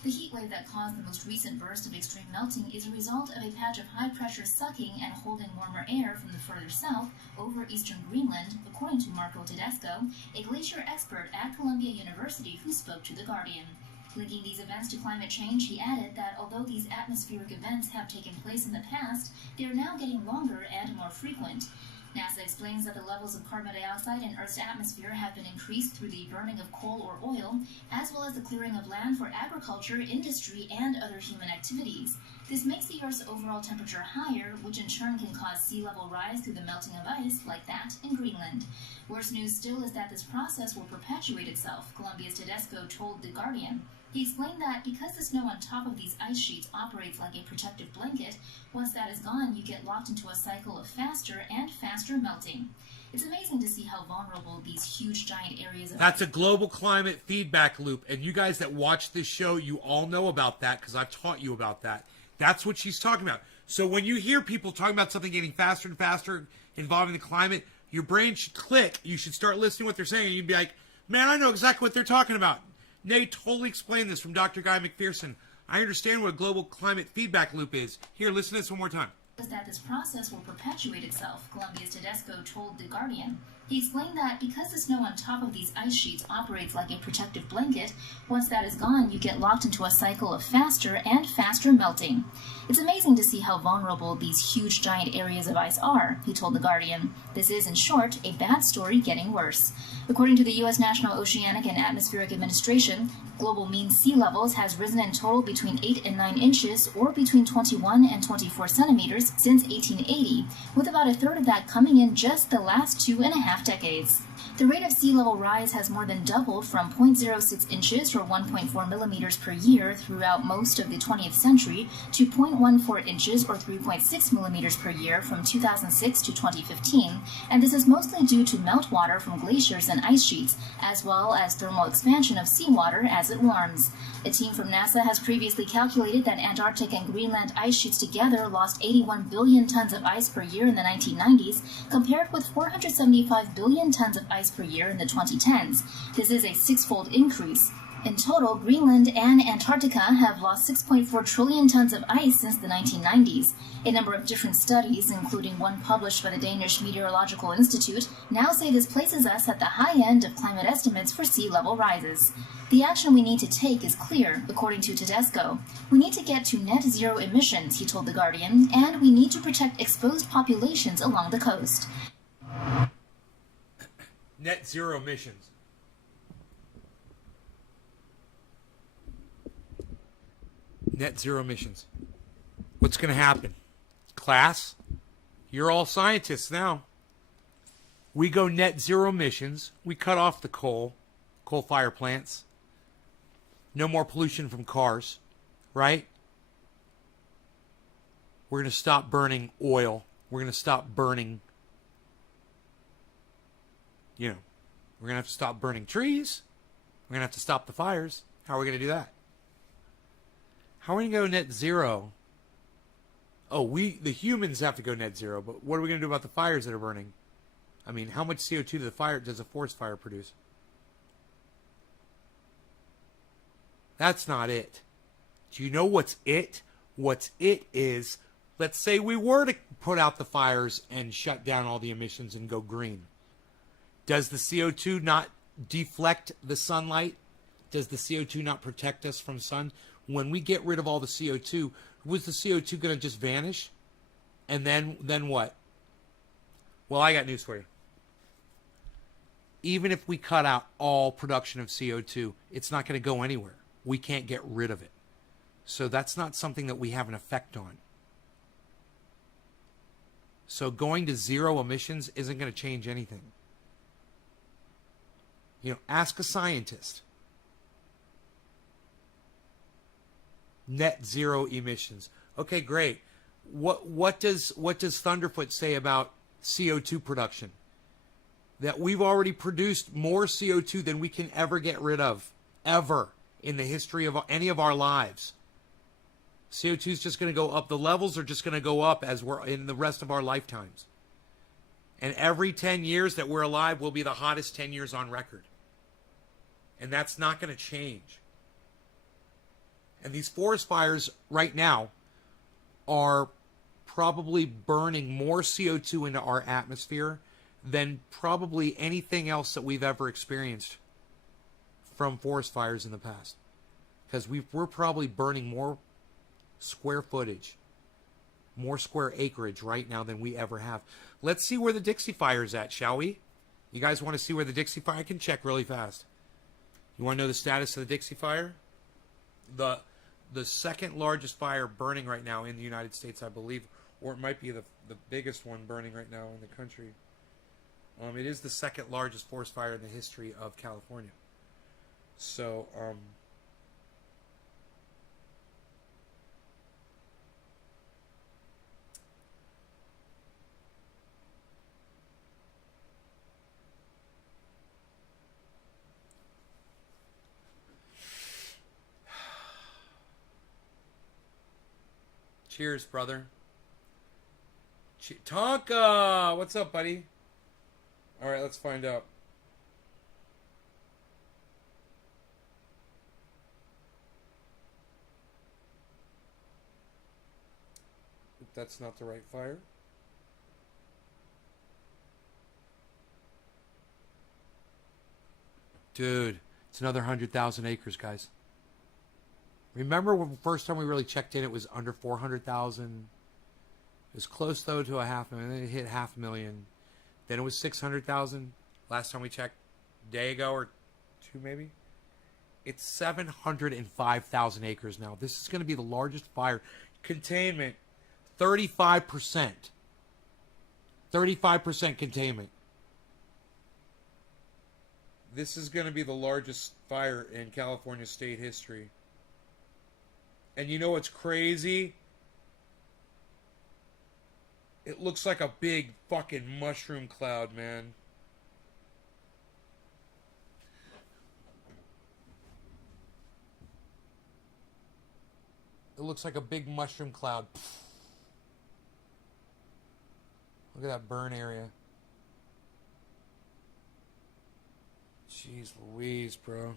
The heat wave that caused the most recent burst of extreme melting is a result of a patch of high-pressure sucking and holding warmer air from the further south over eastern Greenland, according to Marco Tedesco, a glacier expert at Columbia University who spoke to The Guardian. Linking these events to climate change, he added that although these atmospheric events have taken place in the past, they are now getting longer and more frequent. NASA explains that the levels of carbon dioxide in Earth's atmosphere have been increased through the burning of coal or oil, as well as the clearing of land for agriculture, industry, and other human activities. This makes the Earth's overall temperature higher, which in turn can cause sea level rise through the melting of ice, like that in Greenland. Worse news still is that this process will perpetuate itself, Columbia's Tedesco told The Guardian. He explained that because the snow on top of these ice sheets operates like a protective blanket, once that is gone, you get locked into a cycle of faster and faster melting. It's amazing to see how vulnerable these huge giant areas of That's a global climate feedback loop, and you guys that watch this show, you all know about that because I've taught you about that. That's what she's talking about. So when you hear people talking about something getting faster and faster involving the climate, your brain should click. You should start listening to what they're saying, and you'd be like, man, I know exactly what they're talking about. Nate totally explained this from Dr. Guy McPherson. I understand what a global climate feedback loop is. Here, listen to this one more time. Is that this process will perpetuate itself, Columbia's Tedesco told The Guardian. He explained that because the snow on top of these ice sheets operates like a protective blanket, once that is gone, you get locked into a cycle of faster and faster melting. It's amazing to see how vulnerable these huge giant areas of ice are, he told The Guardian. This is, in short, a bad story getting worse. According to the U.S. National Oceanic and Atmospheric Administration, global mean sea levels has risen in total between 8 and 9 inches, or between 21 and 24 centimeters, since 1880, with about a third of that coming in just the last 2.5 2.5 decades. The rate of sea level rise has more than doubled from 0.06 inches or 1.4 millimeters per year throughout most of the 20th century to 0.14 inches or 3.6 millimeters per year from 2006 to 2015, and this is mostly due to meltwater from glaciers and ice sheets, as well as thermal expansion of seawater as it warms. A team from NASA has previously calculated that Antarctic and Greenland ice sheets together lost 81 billion tons of ice per year in the 1990s, compared with 475 billion tons of ice per year in the 2010s. This is a six-fold increase. In total, Greenland and Antarctica have lost 6.4 trillion tons of ice since the 1990s. A number of different studies, including one published by the Danish Meteorological Institute, now say this places us at the high end of climate estimates for sea level rises. The action we need to take is clear, according to Tedesco. We need to get to net zero emissions, he told The Guardian, and we need to protect exposed populations along the coast. Net zero emissions. Net zero emissions. What's going to happen? Class, you're all scientists now. We go net zero emissions. We cut off the coal fire plants. No more pollution from cars, right? We're going to stop burning oil. We're going to stop burning, we're going to have to stop burning trees. We're going to have to stop the fires. How are we going to do that? How are we going to go net zero? Oh, the humans have to go net zero, but what are we going to do about the fires that are burning? I mean, how much CO2 does a forest fire produce? That's not it. Do you know what's it? What's it is, let's say we were to put out the fires and shut down all the emissions and go green. Does the CO2 not deflect the sunlight? Does the CO2 not protect us from sun? When we get rid of all the CO2, was the CO2 going to just vanish? And then what? Well, I got news for you. Even if we cut out all production of CO2, it's not going to go anywhere. We can't get rid of it. So that's not something that we have an effect on. So going to zero emissions isn't going to change anything. Ask a scientist. Net zero emissions. Okay, great. What does Thunderfoot say about CO2 production? That we've already produced more CO2 than we can ever get rid of, ever, in the history of any of our lives. CO2 is just going to go up. The levels are just going to go up as we're in the rest of our lifetimes. And every 10 years that we're alive will be the hottest 10 years on record. And that's not going to change. And these forest fires right now are probably burning more CO2 into our atmosphere than probably anything else that we've ever experienced from forest fires in the past. Because we're probably burning more square footage, more square acreage right now than we ever have. Let's see where the Dixie Fire is at, shall we? You guys want to see where the Dixie Fire? I can check really fast. You want to know the status of the Dixie Fire? The second largest fire burning right now in the United States, I believe, or it might be the biggest one burning right now in the country. It is the second largest forest fire in the history of California. So, cheers, brother. Tonka! What's up, buddy? Alright, let's find out. That's not the right fire. Dude, it's another 100,000 acres, guys. Remember when the first time we really checked in, it was under 400,000. It was close, though, to 500,000. Then it hit 500,000. Then it was 600,000 last time we checked, a day ago or two maybe. It's 705,000 acres now. This is going to be the largest fire. Containment, 35%. 35% containment. This is going to be the largest fire in California state history. And you know what's crazy? It looks like a big fucking mushroom cloud, man. It looks like a big mushroom cloud. Look at that burn area. Jeez Louise, bro.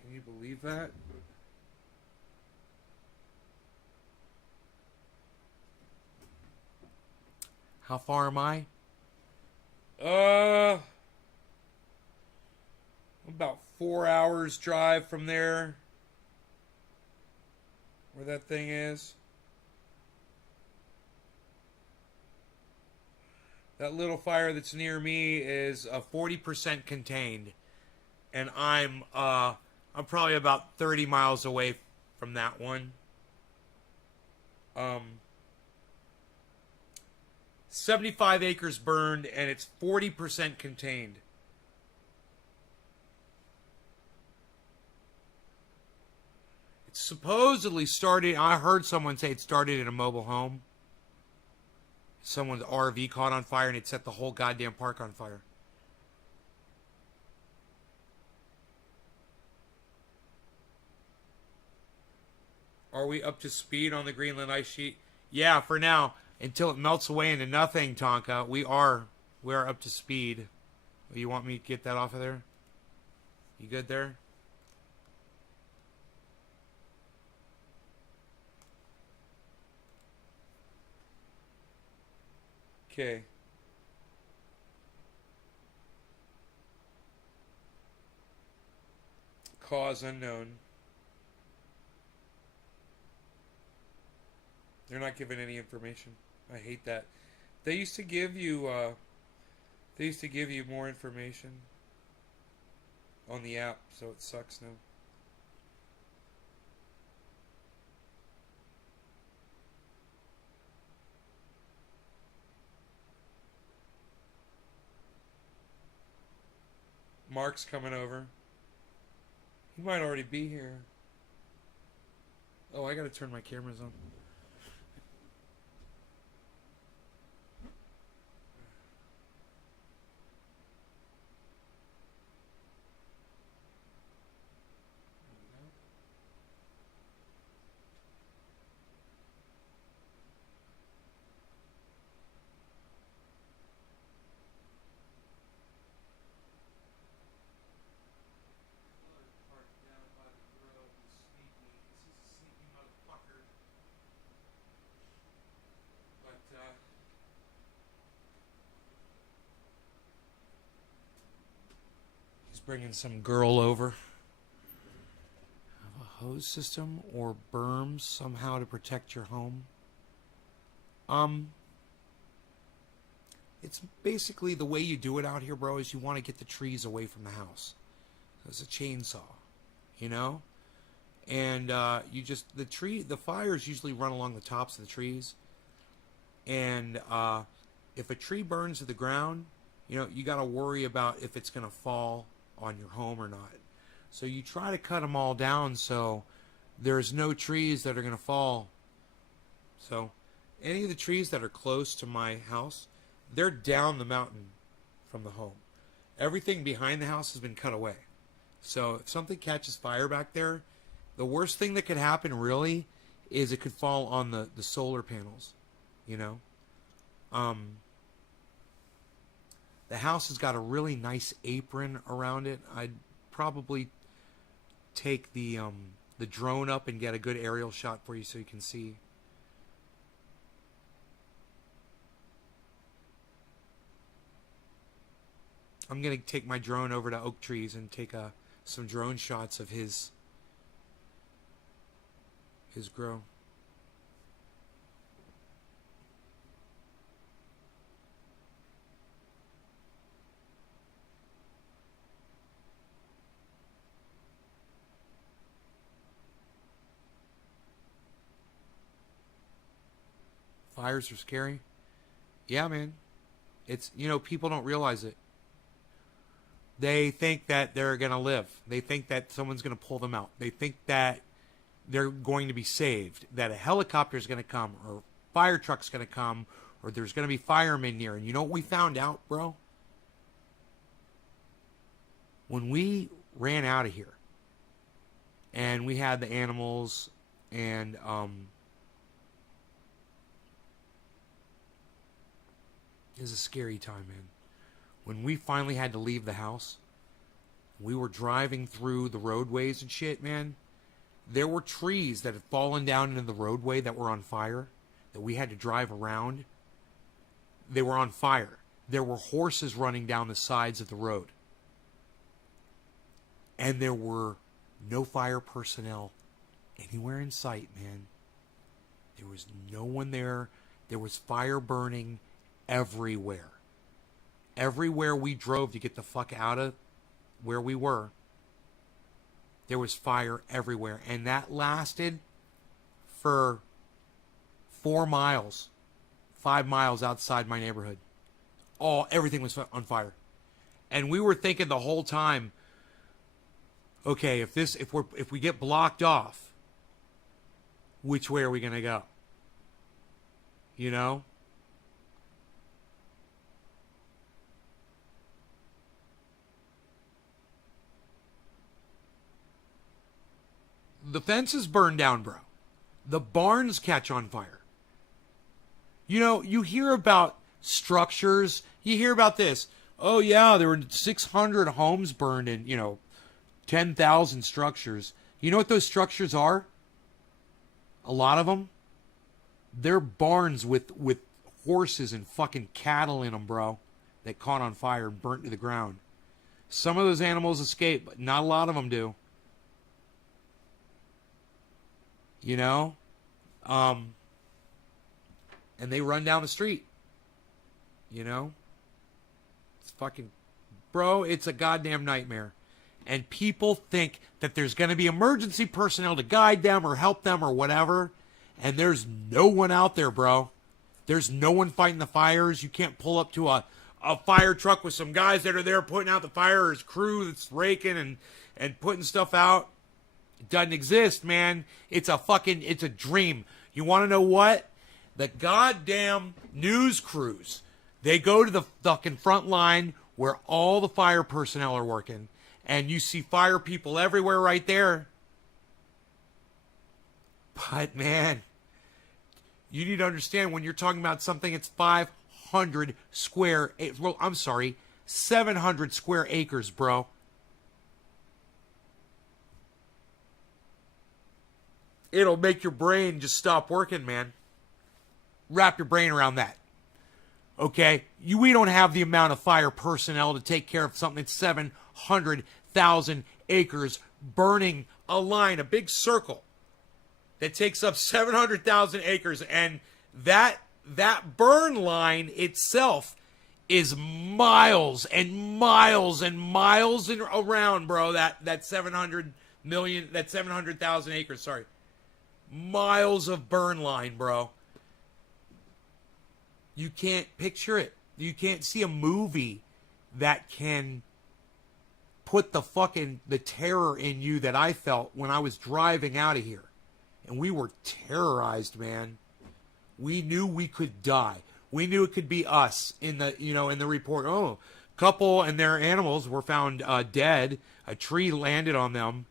Can you believe that? How far am I? About 4 hours drive from there. Where that thing is. That little fire that's near me is 40% contained, and I'm probably about 30 miles away from that one. 75 acres burned, and it's 40% contained. It supposedly started. I heard someone say it started in a mobile home. Someone's RV caught on fire and it set the whole goddamn park on fire. Are we up to speed on the Greenland ice sheet? Yeah, for now. Until it melts away into nothing, Tonka. We are up to speed. You want me to get that off of there? You good there? Okay. Cause unknown. They're not giving any information. I hate that. They used to give you more information on the app, so it sucks now. Mark's coming over. He might already be here. Oh, I gotta turn my cameras on. Bringing some girl over. Have a hose system or berms somehow to protect your home. It's basically the way you do it out here, bro, is you want to get the trees away from the house. So it's a chainsaw, you know? And the fires usually run along the tops of the trees. And if a tree burns to the ground, you know, you got to worry about if it's going to fall on your home or not. So you try to cut them all down so there's no trees that are going to fall. So any of the trees that are close to my house, they're down the mountain from the home. Everything behind the house has been cut away. So if something catches fire back there, the worst thing that could happen really is it could fall on the solar panels, you know. The house has got a really nice apron around it. I'd probably take the drone up and get a good aerial shot for you so you can see. I'm going to take my drone over to Oak Trees and take some drone shots of his grow. Fires are scary. Yeah, man. It's, you know, people don't realize it. They think that they're going to live. They think that someone's going to pull them out. They think that they're going to be saved, that a helicopter is going to come, or a fire truck's going to come, or there's going to be firemen near. And you know what we found out, bro? When we ran out of here, and we had the animals, and it was a scary time, man. When we finally had to leave the house, we were driving through the roadways and shit, man. There were trees that had fallen down into the roadway that were on fire, that we had to drive around. They were on fire. There were horses running down the sides of the road. And there were no fire personnel anywhere in sight, man. There was no one there. There was fire burning everywhere. Everywhere we drove to get the fuck out of where we were, there was fire everywhere. And that lasted for 4 miles, 5 miles outside my neighborhood. Everything was on fire. And we were thinking the whole time, okay, if we get blocked off, which way are we going to go? You know? The fences burn down, bro. The barns catch on fire. You know, you hear about structures. You hear about this. Oh, yeah, there were 600 homes burned in, 10,000 structures. You know what those structures are? A lot of them? They're barns with horses and fucking cattle in them, bro, that caught on fire and burnt to the ground. Some of those animals escape, but not a lot of them do. You know? And they run down the street. You know? It's fucking... Bro, it's a goddamn nightmare. And people think that there's going to be emergency personnel to guide them or help them or whatever. And there's no one out there, bro. There's no one fighting the fires. You can't pull up to a fire truck with some guys that are there putting out the fire, or his crew that's raking and putting stuff out. It doesn't exist, man. It's a dream. You want to know what? The goddamn news crews, they go to the fucking front line where all the fire personnel are working, and you see fire people everywhere right there. But, man, you need to understand, when you're talking about something that's 700 square acres, bro. It'll make your brain just stop working, man. Wrap your brain around that. Okay? We don't have the amount of fire personnel to take care of something that's 700,000 acres burning a line, a big circle that takes up 700,000 acres. And that burn line itself is miles and miles and miles around, bro. That 700,000 acres, sorry. Miles of burn line, bro. You can't picture it. You can't see a movie that can put the terror in you that I felt when I was driving out of here. And we were terrorized, man. We knew we could die. We knew it could be us in the report. Oh, couple and their animals were found dead. A tree landed on them.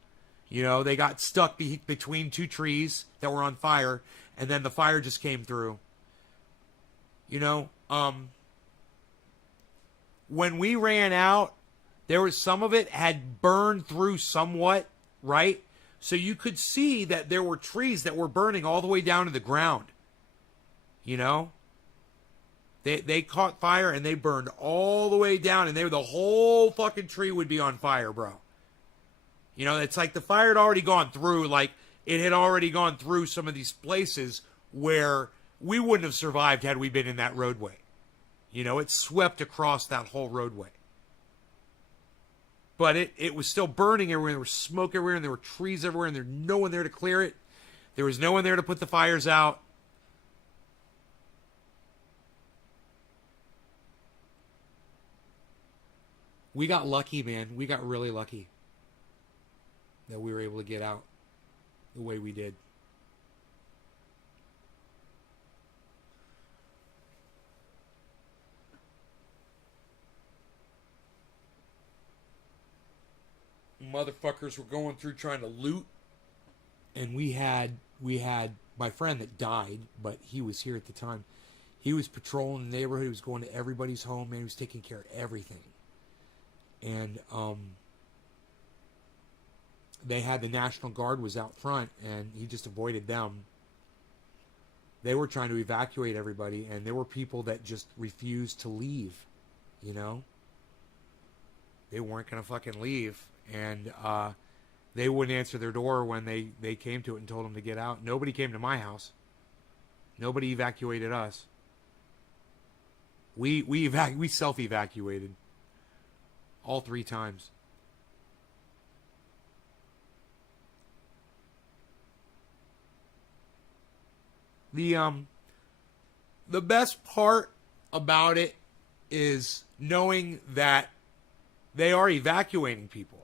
They got stuck between two trees that were on fire, and then the fire just came through. When we ran out, there was some of it had burned through somewhat, right? So you could see that there were trees that were burning all the way down to the ground. They caught fire and they burned all the way down, and the whole fucking tree would be on fire, bro. It's like the fire had already gone through, like it had already gone through some of these places where we wouldn't have survived had we been in that roadway. It swept across that whole roadway. But it was still burning everywhere. There was smoke everywhere, and there were trees everywhere, and there was no one there to clear it. There was no one there to put the fires out. We got lucky, man. We got really lucky that we were able to get out the way we did. Motherfuckers were going through trying to loot, and we had my friend that died, but he was here at the time. He was patrolling the neighborhood. He was going to everybody's home, man. He was taking care of everything. And they had the National Guard was out front, and he just avoided them. They were trying to evacuate everybody, and there were people that just refused to leave, you know? They weren't going to fucking leave. And they wouldn't answer their door when they came to it and told them to get out. Nobody came to my house. Nobody evacuated us. We self-evacuated all 3 times. The best part about it is knowing that they are evacuating people.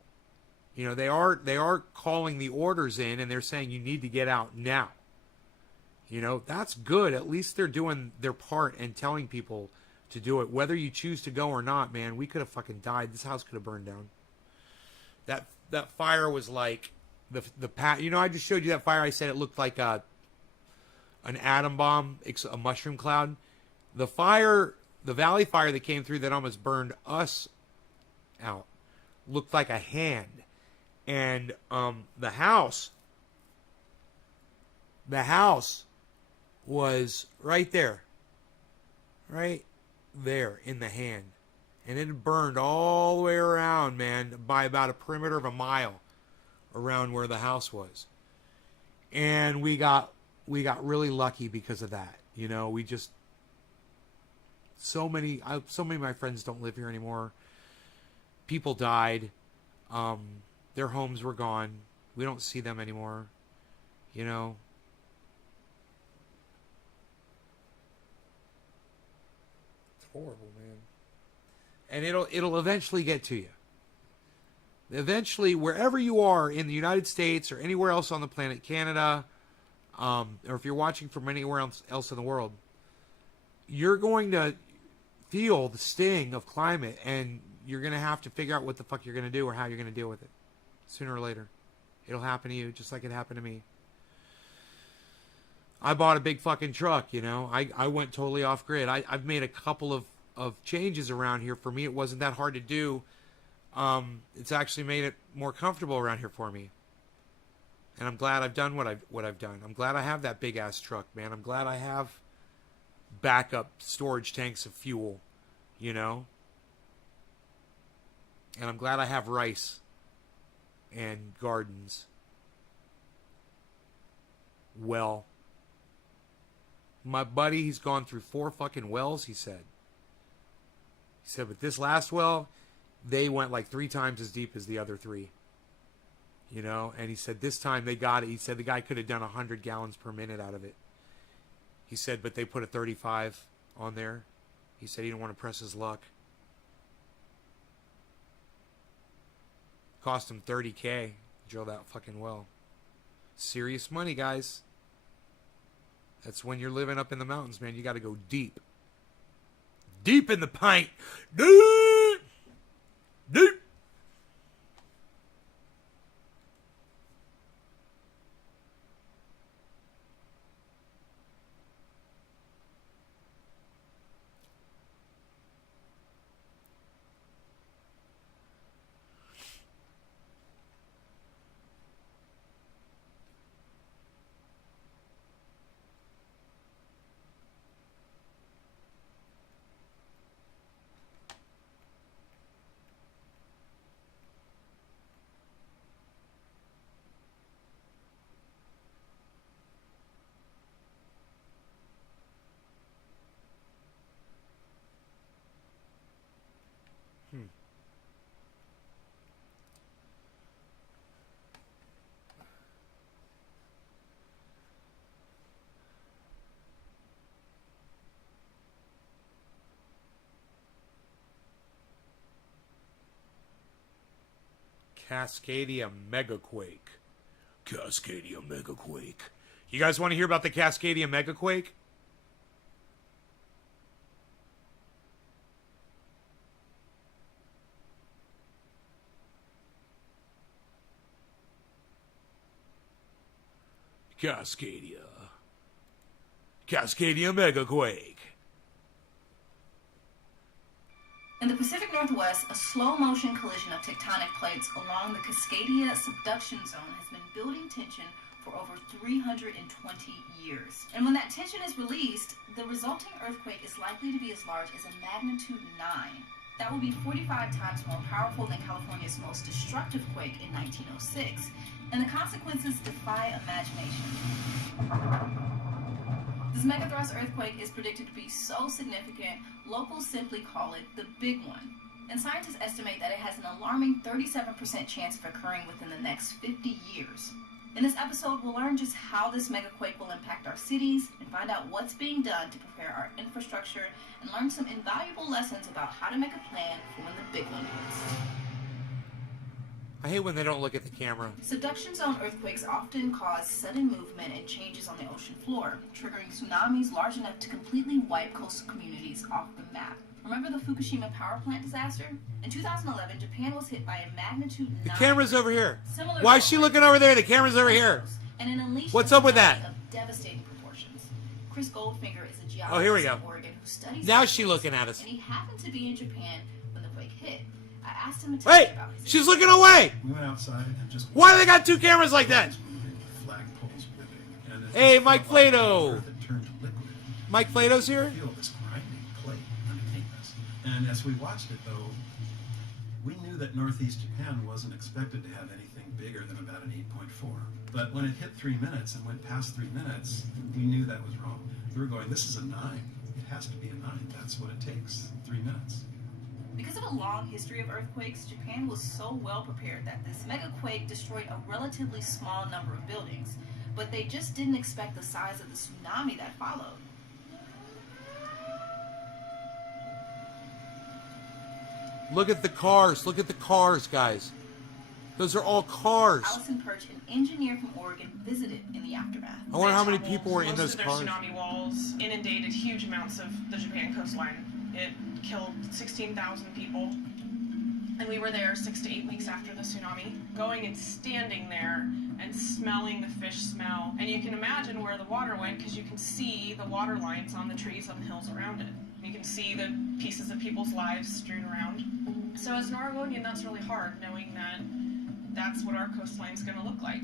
You know, they are calling the orders in, and they're saying you need to get out now. You know, that's good. At least they're doing their part and telling people to do it. Whether you choose to go or not, man, we could have fucking died. This house could have burned down. That fire was like you know, I just showed you that fire. I said it looked like an atom bomb, a mushroom cloud. The fire, the valley fire that came through that almost burned us out, looked like a hand. And the house was right there in the hand, and it burned all the way around, man, by about a perimeter of a mile around where the house was. And we got really lucky because of that. You know, we just so many of my friends don't live here anymore. People died. Their homes were gone. We don't see them anymore. You know. It's horrible, man. And it'll eventually get to you. Eventually, wherever you are in the United States or anywhere else on the planet, Canada, or if you're watching from anywhere else in the world, you're going to feel the sting of climate, and you're going to have to figure out what the fuck you're going to do or how you're going to deal with it. Sooner or later. It'll happen to you just like it happened to me. I bought a big fucking truck, you know. I went totally off grid. I've made a couple of changes around here. For me, it wasn't that hard to do. It's actually made it more comfortable around here for me. And I'm glad I've done what I've done. I'm glad I have that big ass truck, man. I'm glad I have backup storage tanks of fuel, you know. And I'm glad I have rice and gardens. Well, my buddy, he's gone through 4 fucking wells, he said. He said, but this last well, they went like 3 times as deep as the other 3. You know, and he said this time they got it. He said the guy could have done 100 gallons per minute out of it. He said, but they put a 35 on there. He said he didn't want to press his luck. Cost him $30,000 to drill that fucking well. Serious money, guys. That's when you're living up in the mountains, man. You got to go deep. Deep in the pint. Deep. Deep. Cascadia Megaquake. Cascadia Megaquake. You guys want to hear about the Cascadia Megaquake? Cascadia Megaquake. In the Pacific Northwest, a slow-motion collision of tectonic plates along the Cascadia subduction zone has been building tension for over 320 years. And when that tension is released, the resulting earthquake is likely to be as large as a magnitude 9. That will be 45 times more powerful than California's most destructive quake in 1906, and the consequences defy imagination. This megathrust earthquake is predicted to be so significant, locals simply call it the Big One. And scientists estimate that it has an alarming 37% chance of occurring within the next 50 years. In this episode, we'll learn just how this megaquake will impact our cities and find out what's being done to prepare our infrastructure and learn some invaluable lessons about how to make a plan for when the big one hits. I hate when they don't look at the camera. Subduction zone earthquakes often cause sudden movement and changes on the ocean floor, triggering tsunamis large enough to completely wipe coastal communities off the map. Remember the Fukushima power plant disaster? In 2011, Japan was hit by a magnitude 9. The camera's over here. Similar Why is she looking over there? The camera's over here. And it unleashed What's a up with tsunami that? Of devastating proportions. Chris Goldfinger is a geologist Oh, here we go. in Oregon who studies Now earthquakes, she's looking at us. And he happened to be in Japan when the quake hit. I asked him to Wait, talk about his she's looking away. We went outside and just Why they got two cameras like that? flagpoles whipping. And Hey, it Mike felt like Plato. earth had turned to liquid. Mike Plato's here? Feel this grinding plate underneath us. And as we watched it, though, we knew that Northeast Japan wasn't expected to have anything bigger than about an 8.4. But when it hit 3 minutes and went past 3 minutes, we knew that was wrong. We were going, this is a 9. It has to be a 9. That's what it takes, 3 minutes. Because of a long history of earthquakes, Japan was so well prepared that this megaquake destroyed a relatively small number of buildings, but they just didn't expect the size of the tsunami that followed. Look at the cars. Look at the cars, guys. Those are all cars. Allison Perch, an engineer from Oregon, visited in the aftermath. I wonder how many Tumbled. people were in Most those of their cars. tsunami walls inundated huge amounts of the Japan coastline. It killed 16,000 people. And we were there 6 to 8 weeks after the tsunami, going and standing there and smelling the fish smell. And you can imagine where the water went because you can see the water lines on the trees on the hills around it. You can see the pieces of people's lives strewn around. So as an Oregonian, that's really hard, knowing that that's what our coastline's going to look like.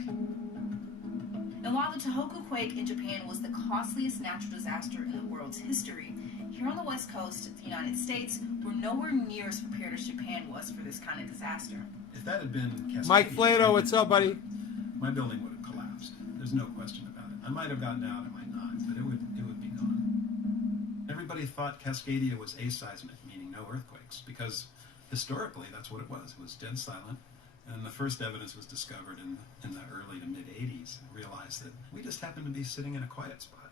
And while the Tohoku quake in Japan was the costliest natural disaster in the world's history, here on the west coast of the United States, we're nowhere near as prepared as Japan was for this kind of disaster. If that had been Cascadia, Mike Plato, what's up, buddy? my building would have collapsed. There's no question about it. I might have gotten out, I might not, but it would be gone. Everybody thought Cascadia was aseismic, meaning no earthquakes, because historically that's what it was. It was dead silent. And the first evidence was discovered in the early to mid-'80s. Realized that we just happened to be sitting in a quiet spot.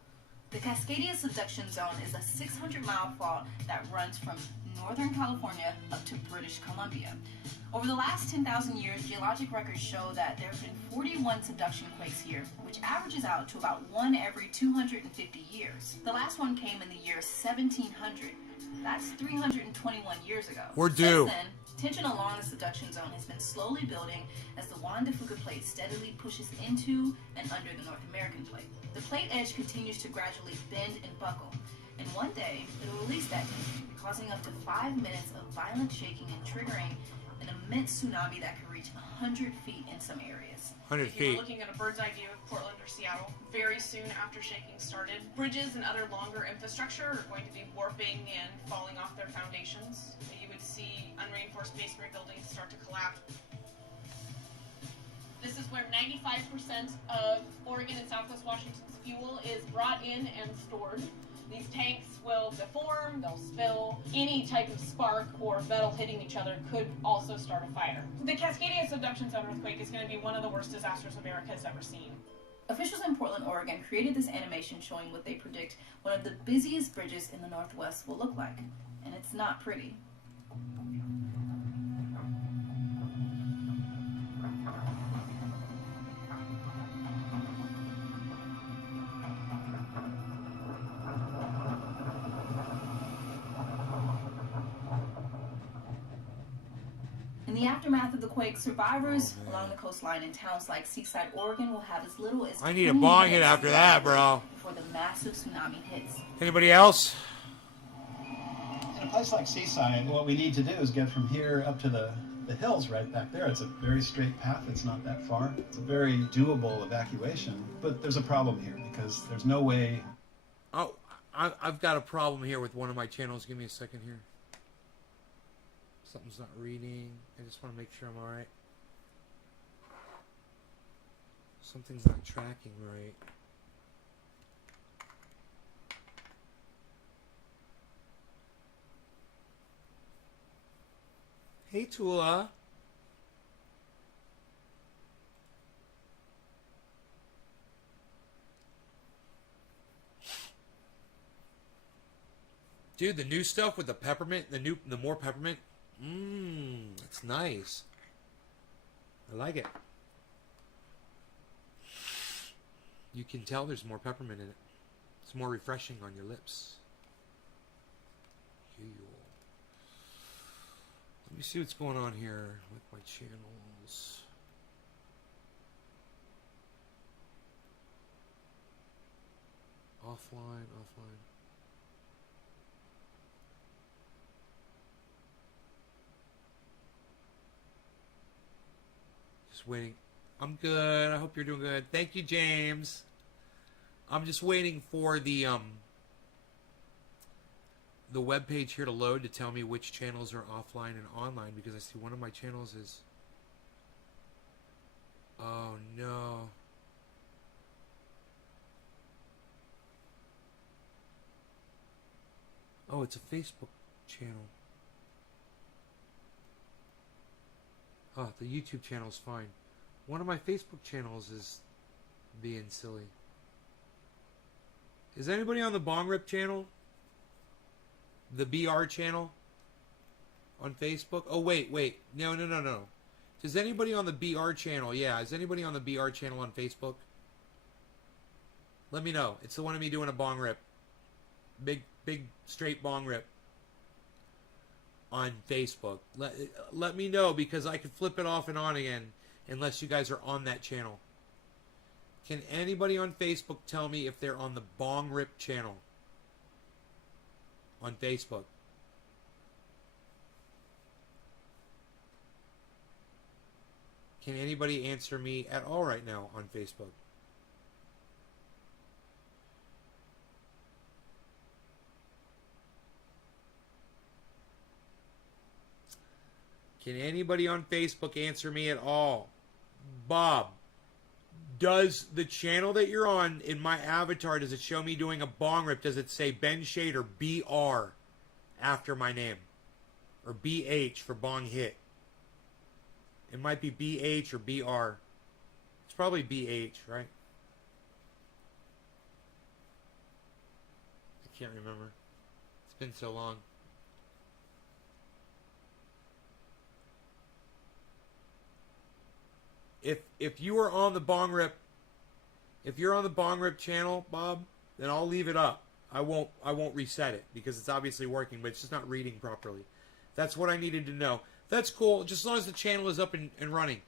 The Cascadia subduction zone is a 600-mile fault that runs from Northern California up to British Columbia. Over the last 10,000 years, geologic records show that there have been 41 subduction quakes here, which averages out to about one every 250 years. The last one came in the year 1700. That's 321 years ago. We're due. Since then, tension along the subduction zone has been slowly building as the Juan de Fuca plate steadily pushes into and under the North American plate. The plate edge continues to gradually bend and buckle, and one day it will release that tension, causing up to 5 minutes of violent shaking and triggering an immense tsunami that can reach 100 feet in some areas. 100 If you were feet. looking at a bird's eye view of Portland or Seattle, very soon after shaking started, bridges and other longer infrastructure are going to be warping and falling off their foundations. You would see unreinforced masonry buildings start to collapse. This is where 95% of Oregon and Southwest Washington's fuel is brought in and stored. These tanks will deform, they'll spill. Any type of spark or metal hitting each other could also start a fire. The Cascadia subduction zone earthquake is going to be one of the worst disasters America has ever seen. Officials in Portland, Oregon created this animation showing what they predict one of the busiest bridges in the Northwest will look like. And it's not pretty. In the aftermath of the quake, survivors along the coastline in towns like Seaside, Oregon will have as little as I need a 20 bong hit minutes after that, bro. before the massive tsunami hits. Anybody else? In a place like Seaside, what we need to do is get from here up to the hills right back there. It's a very straight path. It's not that far. It's a very doable evacuation. But there's a problem here because there's no way. Oh, I've got a problem here with one of my channels. Give me a second here. Something's not reading. I just want to make sure I'm all right. Something's not tracking right. Hey, Tula. Dude, the new stuff with the peppermint, the more peppermint. That's nice. I like it. You can tell there's more peppermint in it. It's more refreshing on your lips. Let me see what's going on here with my channels. Offline. Just waiting. I'm good. I hope you're doing good. Thank you, James. I'm just waiting for the web page here to load to tell me which channels are offline and online, because I see one of my channels is... Oh no. Oh, it's a Facebook channel. Oh, the YouTube channel's fine. One of my Facebook channels is being silly. Is anybody on the Bong Rip channel? The BR channel? On Facebook? Oh, wait. No. Is anybody on the BR channel? Yeah, is anybody on the BR channel on Facebook? Let me know. It's the one of me doing a Bong Rip. Big straight Bong Rip. On Facebook. Let me know, because I can flip it off and on again unless you guys are on that channel. Can anybody on Facebook tell me if they're on the Bong Rip channel? On Facebook. Can anybody answer me at all right now on Facebook? Can anybody on Facebook answer me at all? Bob, does the channel that you're on in my avatar, does it show me doing a Bong Rip? Does it say Ben Shader BR after my name? Or BH for Bong Hit? It might be BH or BR. It's probably BH, right? I can't remember. It's been so long. If you are on the Bong Rip, if you're on the Bong Rip channel, Bob, then I'll leave it up. I won't reset it because it's obviously working, but it's just not reading properly. That's what I needed to know. That's cool, just as long as the channel is up and running.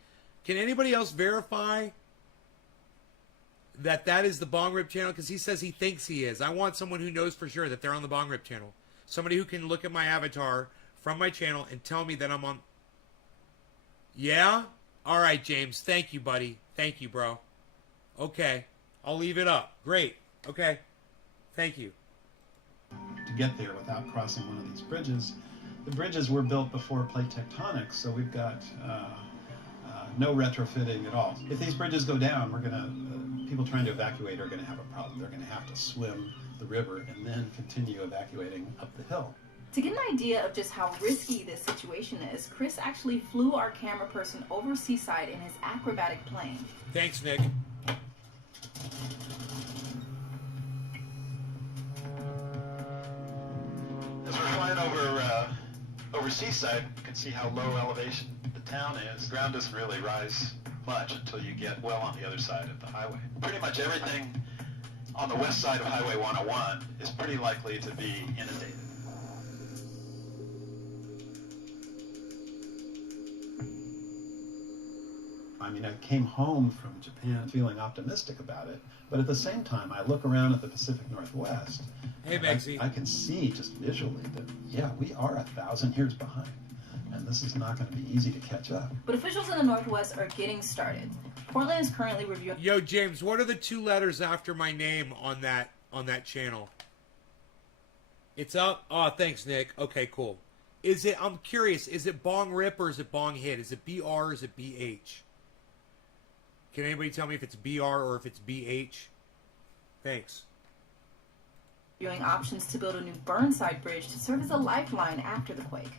Can anybody else verify that that is the Bong Rip channel? Because he says he thinks he is. I want someone who knows for sure that they're on the Bong Rip channel. Somebody who can look at my avatar from my channel and tell me that I'm on... Yeah? All right, James. Thank you, buddy. Thank you, bro. Okay. I'll leave it up. Great. Okay. Thank you. To get there without crossing one of these bridges. The bridges were built before plate tectonics, so we've got no retrofitting at all. If these bridges go down, we're gonna people trying to evacuate are gonna have a problem. They're gonna have to swim the river and then continue evacuating up the hill. To get an idea of just how risky this situation is, Chris actually flew our camera person over Seaside in his acrobatic plane. Thanks, Nick. As we're flying over Seaside, you can see how low elevation the town is. The ground doesn't really rise much until you get well on the other side of the highway. Pretty much everything on the west side of Highway 101 is pretty likely to be inundated. I mean, I came home from Japan feeling optimistic about it, but at the same time, I look around at the Pacific Northwest. Hey, and Megsy. I can see just visually that, yeah, we are 1,000 years behind, and this is not going to be easy to catch up. But officials in the Northwest are getting started. Portland is currently reviewing. Yo, James, what are the 2 letters after my name on that channel? It's up. Oh, thanks, Nick. Okay, cool. Is it? I'm curious. Is it Bong Rip or is it Bong Hit? Is it BR or is it BH? Can anybody tell me if it's BR or if it's BH? Thanks. Reviewing options to build a new Burnside Bridge to serve as a lifeline after the quake.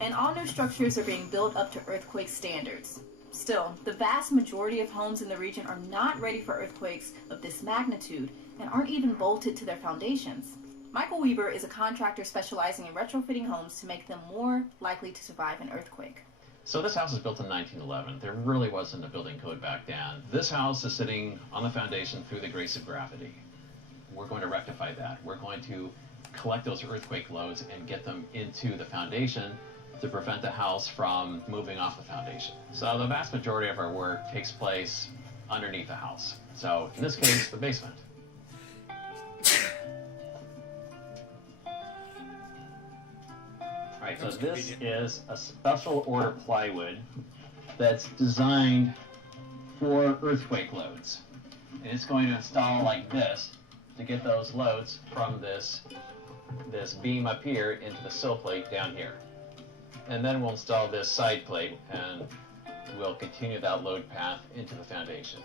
And all new structures are being built up to earthquake standards. Still, the vast majority of homes in the region are not ready for earthquakes of this magnitude and aren't even bolted to their foundations. Michael Weaver is a contractor specializing in retrofitting homes to make them more likely to survive an earthquake. So this house was built in 1911. There really wasn't a building code back then. This house is sitting on the foundation through the grace of gravity. We're going to rectify that. We're going to collect those earthquake loads and get them into the foundation to prevent the house from moving off the foundation. So the vast majority of our work takes place underneath the house. So in this case, the basement. All right, so this is a special order plywood that's designed for earthquake loads. And it's going to install like this to get those loads from this beam up here into the sill plate down here. And then we'll install this side plate and we'll continue that load path into the foundation.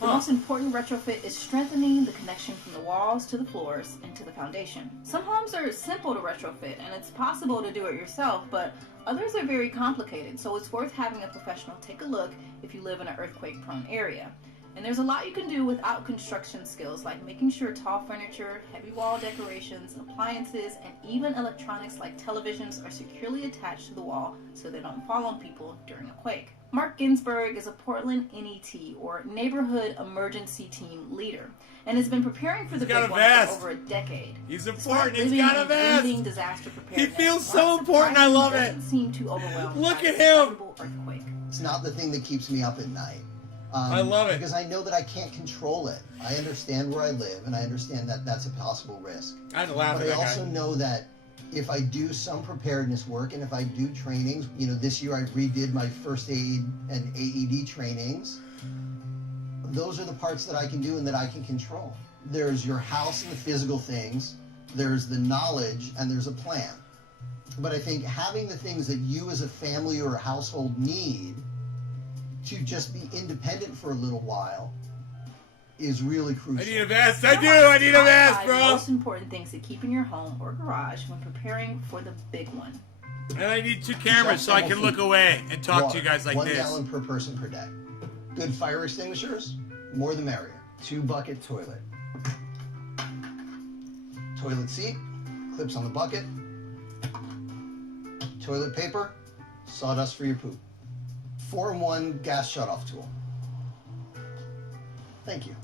The most important retrofit is strengthening the connection from the walls to the floors and to the foundation. Some homes are simple to retrofit and it's possible to do it yourself, but others are very complicated, so it's worth having a professional take a look if you live in an earthquake-prone area. And there's a lot you can do without construction skills, like making sure tall furniture, heavy wall decorations, appliances, and even electronics like televisions are securely attached to the wall so they don't fall on people during a quake. Mark Ginsburg is a Portland NET, or Neighborhood Emergency Team leader, and has been preparing for the big one for over a decade. He's important. He's got a vest. Disaster He feels so important. I love it. Seem too overwhelmed. Look at him. Earthquake. It's not the thing that keeps me up at night. I love it. Because I know that I can't control it. I understand where I live, and I understand that that's a possible risk. I'd laugh but at I that also guy. know that if I do some preparedness work, and if I do trainings, you know, this year I redid my first aid and AED trainings, those are the parts that I can do and that I can control. There's your house and the physical things, there's the knowledge, and there's a plan. But I think having the things that you as a family or a household need to just be independent for a little while is really crucial. I need a vest. I do. I need a vest, bro. The most important things to keep in your home or garage when preparing for the big one. And I need 2 cameras so I can look away and talk to you guys like 1 this. gallon per person per day. Good fire extinguishers, more the merrier. 2-bucket toilet. Toilet seat, clips on the bucket. Toilet paper, sawdust for your poop. 4-in-1 gas shutoff tool. Thank you.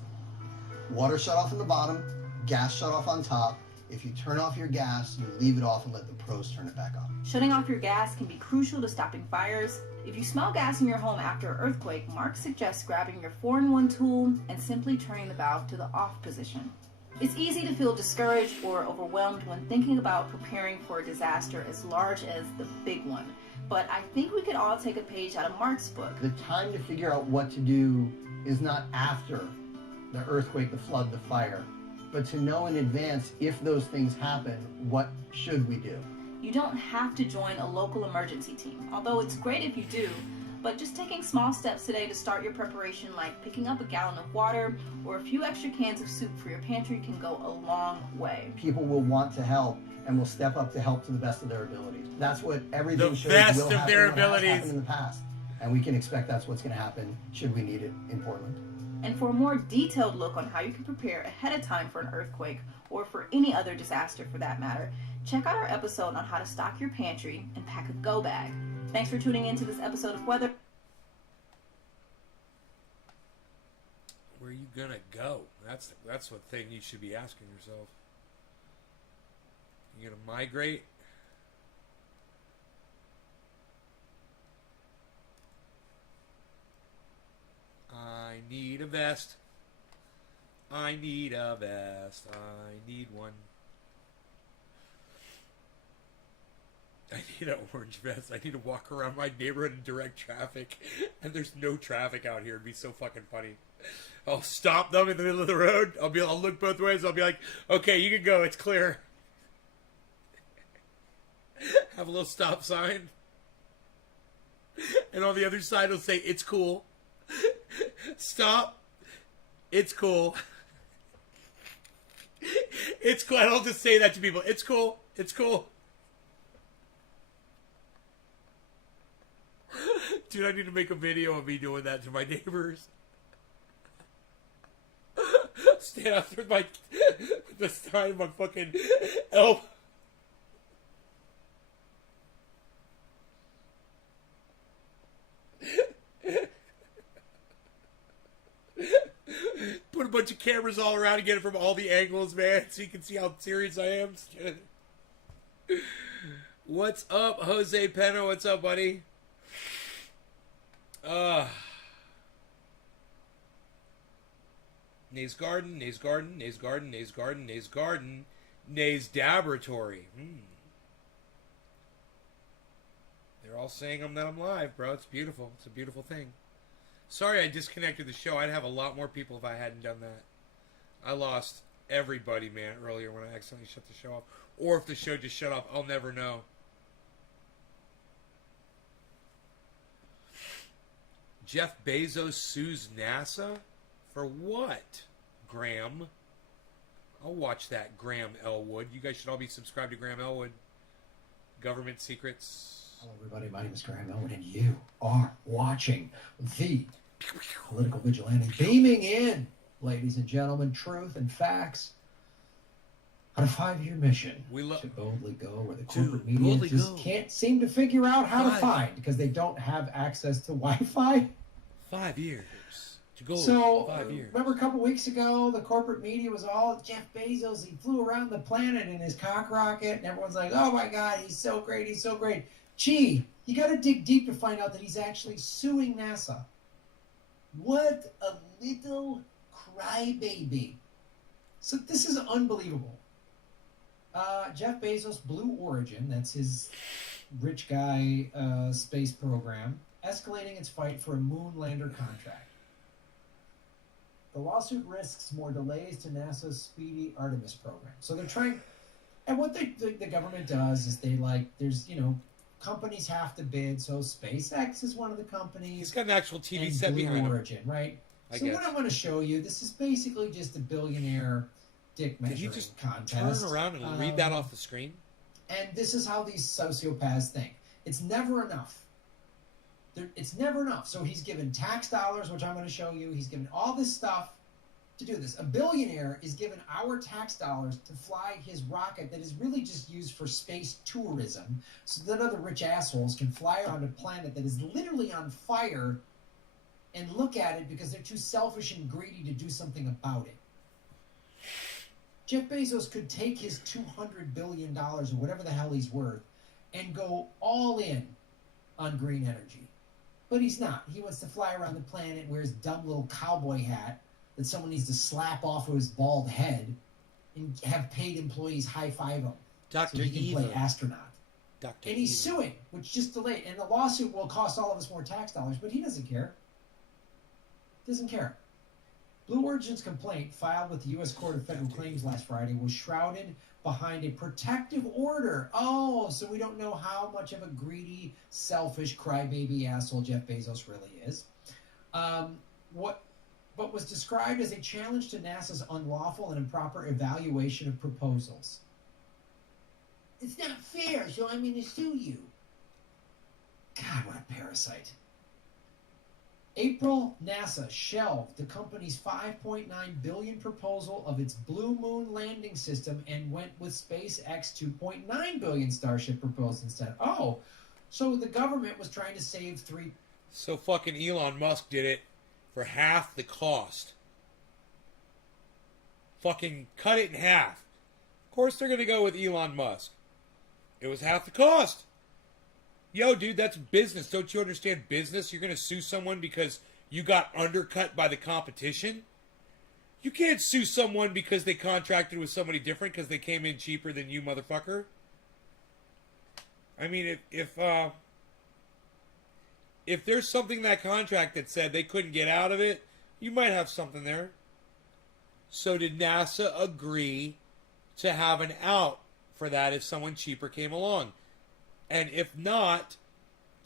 Water shutoff on the bottom, gas shutoff on top. If you turn off your gas, you leave it off and let the pros turn it back on. Shutting off your gas can be crucial to stopping fires. If you smell gas in your home after an earthquake, Mark suggests grabbing your 4-in-1 tool and simply turning the valve to the off position. It's easy to feel discouraged or overwhelmed when thinking about preparing for a disaster as large as the big one. But I think we could all take a page out of Mark's book. The time to figure out what to do is not after the earthquake, the flood, the fire, but to know in advance if those things happen, what should we do? You don't have to join a local emergency team, although it's great if you do, but just taking small steps today to start your preparation, like picking up a gallon of water or a few extra cans of soup for your pantry, can go a long way. People will want to help and will step up to help to the best of their abilities. That's what everything shows best will of happen, their what has abilities. happened in the past. And we can expect that's what's going to happen should we need it in Portland. And for a more detailed look on how you can prepare ahead of time for an earthquake, or for any other disaster for that matter, check out our episode on how to stock your pantry and pack a go bag. Thanks for tuning in to this episode of Weather. Where are you gonna go? That's what thing you should be asking yourself. You gonna migrate? I need a vest. I need a vest. I need one. I need an orange vest. I need to walk around my neighborhood in direct traffic. And there's no traffic out here. It'd be so fucking funny. I'll stop them in the middle of the road. I'll look both ways. I'll be like, okay, you can go. It's clear. Have a little stop sign. And on the other side, it'll say, it's cool. Stop. It's cool. It's cool. I'll just say that to people. It's cool. It's cool. Dude, I need to make a video of me doing that to my neighbors. Stand out there with the sign of my fucking elbow. Put a bunch of cameras all around and get it from all the angles, man, so you can see how serious I am. What's up, Jose Pena? What's up, buddy? Nays Garden, Nays Garden, Nays Garden, Nays Garden, Nays Garden, Nays Laboratory. They're all saying that I'm live, bro. It's beautiful. It's a beautiful thing. Sorry I disconnected the show. I'd have a lot more people if I hadn't done that. I lost everybody, man, earlier when I accidentally shut the show off. Or if the show just shut off, I'll never know. Jeff Bezos sues NASA? For what, Graham? I'll watch that, Graham Elwood. You guys should all be subscribed to Graham Elwood. Government Secrets. Hello, everybody. My name is Graham Elwood, and you are watching the Political Vigilante. Beaming in, ladies and gentlemen, truth and facts on a 5-year mission to boldly go where the corporate media just can't seem to figure out how to find because they don't have access to Wi-Fi. 5 years. To go So, 5 years. remember a couple weeks ago, the corporate media was all Jeff Bezos. He flew around the planet in his cock rocket, and everyone's like, oh my God, he's so great, he's so great. Gee, you got to dig deep to find out that he's actually suing NASA. What a little crybaby. So this is unbelievable. Jeff Bezos, Blue Origin, that's his rich guy space program, escalating its fight for a moon lander contract. The lawsuit risks more delays to NASA's speedy Artemis program. So they're trying, and what the government does is there's, companies have to bid. So SpaceX is one of the companies. He's got an actual TV set Blue behind Origin, him. right? I So guess. what I want to show you, this is basically just a billionaire dick Did you measuring just contest. turn around and read that off the screen? And this is how these sociopaths think. It's never enough. It's never enough. So he's given tax dollars, which I'm going to show you. He's given all this stuff to do this. A billionaire is given our tax dollars to fly his rocket that is really just used for space tourism so that other rich assholes can fly around a planet that is literally on fire and look at it because they're too selfish and greedy to do something about it. Jeff Bezos could take his $200 billion or whatever the hell he's worth and go all in on green energy. But he's not. He wants to fly around the planet, wear his dumb little cowboy hat that someone needs to slap off of his bald head and have paid employees high-five him Dr. so he can Evil. play astronaut. Dr. And he's Evil. suing, which just delayed. And the lawsuit will cost all of us more tax dollars, but he doesn't care. Doesn't care. Blue Origin's complaint, filed with the U.S. Court of Federal Claims last Friday, was shrouded behind a protective order. Oh, so we don't know how much of a greedy, selfish, crybaby asshole Jeff Bezos really is. What was described as a challenge to NASA's unlawful and improper evaluation of proposals. It's not fair, so I'm going to sue you. God, what a parasite. April, NASA shelved the company's $5.9 billion proposal of its Blue Moon landing system and went with SpaceX $2.9 billion Starship proposal instead. Oh, so the government was trying to save So fucking Elon Musk did it for half the cost. Fucking cut it in half. Of course they're going to go with Elon Musk. It was half the cost. Yo, dude, that's business. Don't you understand business? You're going to sue someone because you got undercut by the competition, you can't sue someone because they contracted with somebody different because they came in cheaper than you, motherfucker. I mean, if there's something in that contract that said they couldn't get out of it, you might have something there. So did NASA agree to have an out for that if someone cheaper came along? And if not,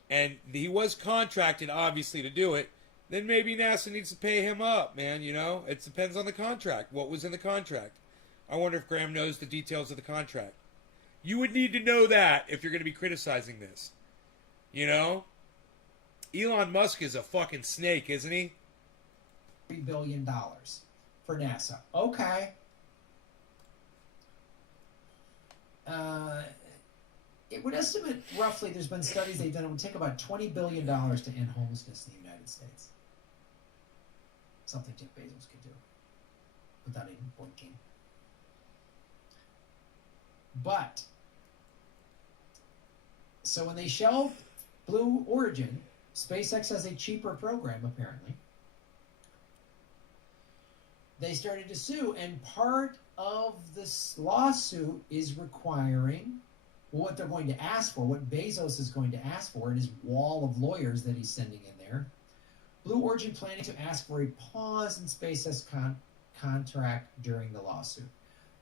and he was contracted obviously to do it, then maybe NASA needs to pay him up, man. You know, it depends on the contract. What was in the contract? I wonder if Graham knows the details of the contract. You would need to know that if you're going to be criticizing this. You know? Elon Musk is a fucking snake, isn't he? $3 billion for NASA. Okay. It would estimate roughly, there's been studies they've done, it would take about $20 billion to end homelessness in the United States. Something Jeff Bezos could do without even blinking. But, so when they shelved Blue Origin, SpaceX has a cheaper program apparently. They started to sue, and part of this lawsuit is requiring what they're going to ask for, what Bezos is going to ask for in his wall of lawyers that he's sending in there. Blue Origin planning to ask for a pause in SpaceX contract during the lawsuit.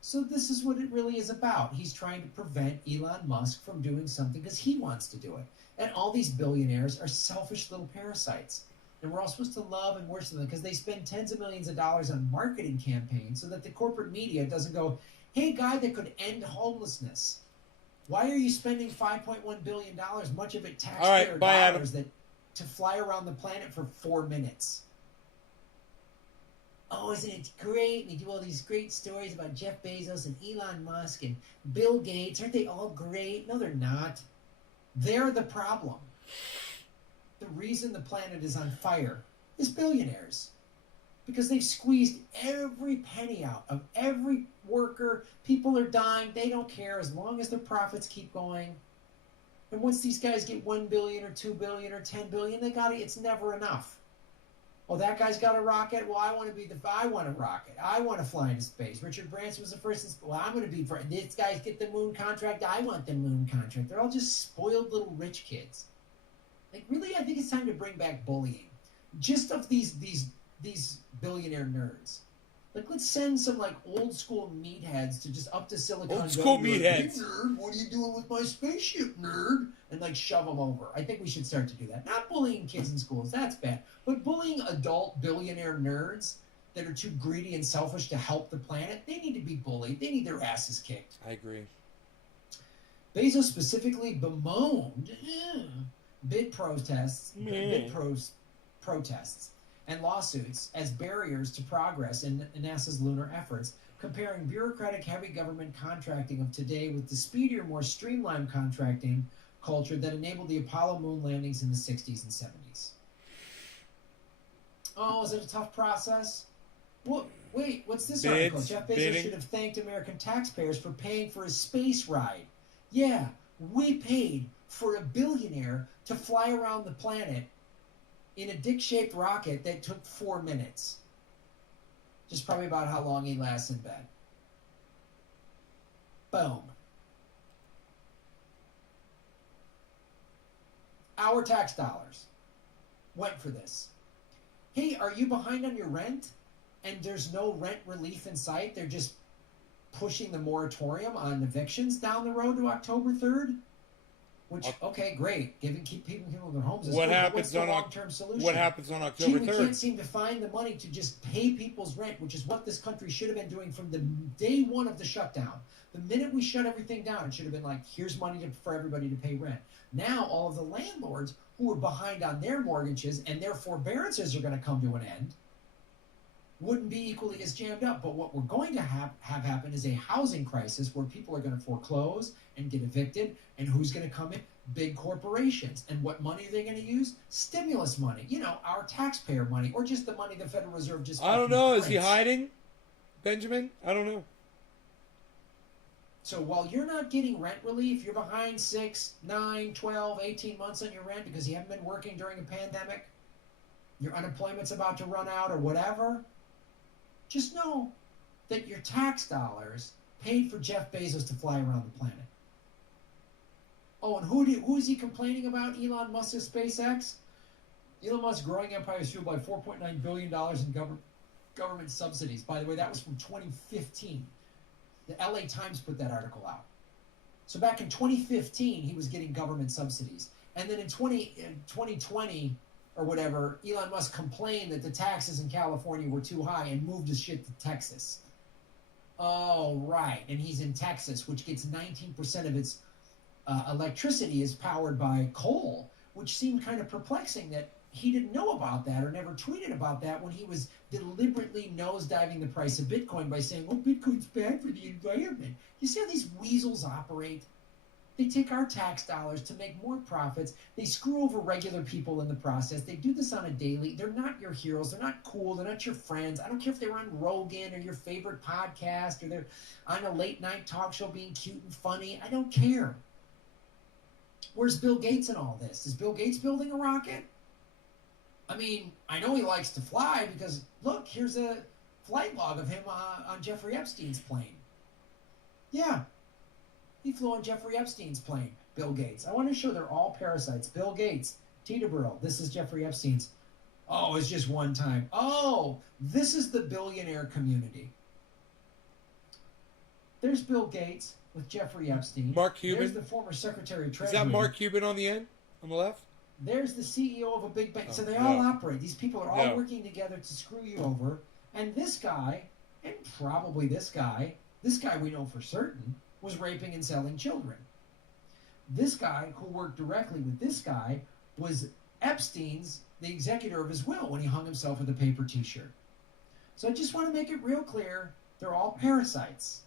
So this is what it really is about. He's trying to prevent Elon Musk from doing something because he wants to do it. And all these billionaires are selfish little parasites. And we're all supposed to love and worship them because they spend tens of millions of dollars on marketing campaigns so that the corporate media doesn't go, hey, guy that could end homelessness, why are you spending $5.1 billion, much of it taxpayer dollars, to fly around the planet for 4 minutes? Oh, isn't it great? We do all these great stories about Jeff Bezos and Elon Musk and Bill Gates. Aren't they all great? No, they're not. They're the problem. The reason the planet is on fire is billionaires. Because they've squeezed every penny out of every worker. People are dying. They don't care as long as their profits keep going. And once these guys get 1 billion or 2 billion or 10 billion, it's never enough. Oh, that guy's got a rocket. Well, I want a rocket. I want to fly into space. Richard Branson was the first. Well, I'm going to be. These guys get the moon contract. I want the moon contract. They're all just spoiled little rich kids. Like, really, I think it's time to bring back bullying. Just of these billionaire nerds. Like, let's send some, like, old school meatheads to just up to Silicon Valley. Old school meatheads. Hey, nerd, what are you doing with my spaceship, nerd? And, like, shove them over. I think we should start to do that. Not bullying kids in schools. That's bad. But bullying adult billionaire nerds that are too greedy and selfish to help the planet, they need to be bullied. They need their asses kicked. I agree. Bezos specifically bemoaned bid protests and lawsuits as barriers to progress in NASA's lunar efforts, comparing bureaucratic heavy government contracting of today with the speedier, more streamlined contracting culture that enabled the Apollo moon landings in the 60s and 70s. Oh, is it a tough process? Well, wait, what's this article? Jeff Bezos should have thanked American taxpayers for paying for his space ride. Yeah, we paid for a billionaire to fly around the planet in a dick-shaped rocket that took 4 minutes. Just probably about how long he lasts in bed. Boom. Our tax dollars went for this. Hey, are you behind on your rent? And there's no rent relief in sight? They're just pushing the moratorium on evictions down the road to October 3rd? Which, okay, great. Keep people in their homes is what good. Happens What's the on long-term solution? What happens on October 3rd? We can't seem to find the money to just pay people's rent, which is what this country should have been doing from the day one of the shutdown. The minute we shut everything down, it should have been like, here's money for everybody to pay rent. Now, all of the landlords who are behind on their mortgages and their forbearances are going to come to an end wouldn't be equally as jammed up. But what we're going to have happen is a housing crisis where people are going to foreclose and get evicted. And who's going to come in? Big corporations. And what money are they going to use? Stimulus money. You know, our taxpayer money, or just the money the Federal Reserve just... I don't know. Is he hiding, Benjamin? I don't know. So while you're not getting rent relief, you're behind 6, 9, 12, 18 months on your rent because you haven't been working during a pandemic. your unemployment's about to run out or whatever, just know that your tax dollars paid for Jeff Bezos to fly around the planet. Oh, and who is he complaining about? Elon Musk's SpaceX? Elon Musk's growing empire is fueled by $4.9 billion in government subsidies. By the way, that was from 2015. The LA Times put that article out. So back in 2015, he was getting government subsidies. And then in 2020 or whatever, Elon Musk complained that the taxes in California were too high and moved his shit to Texas. Oh, right. And he's in Texas, which gets 19% of its electricity is powered by coal, which seemed kind of perplexing that he didn't know about that or never tweeted about that when he was deliberately nosediving the price of Bitcoin by saying, oh, Bitcoin's bad for the environment. You see how these weasels operate? They take our tax dollars to make more profits. They screw over regular people in the process. They do this on a daily. They're not your heroes. They're not cool. They're not your friends. I don't care if they're on Rogan or your favorite podcast or they're on a late night talk show being cute and funny. I don't care. Where's Bill Gates in all this? Is Bill Gates building a rocket? I mean, I know he likes to fly because, look, here's a flight log of him on Jeffrey Epstein's plane. Yeah, he flew on Jeffrey Epstein's plane, Bill Gates. I want to show they're all parasites. Bill Gates, Teterboro, this is Jeffrey Epstein's. Oh, it's just one time. Oh, this is the billionaire community. There's Bill Gates with Jeffrey Epstein. Mark Cuban. There's the former Secretary of Treasury. Is that Mark Cuban on the end? On the left? There's the CEO of a big bank. Oh, So they all no. operate. These people are all working together to screw you over. And this guy, and probably this guy we know for certain, was raping and selling children. This guy who worked directly with this guy was Epstein's, the executor of his will when he hung himself with a paper t-shirt. So I just want to make it real clear, they're all parasites.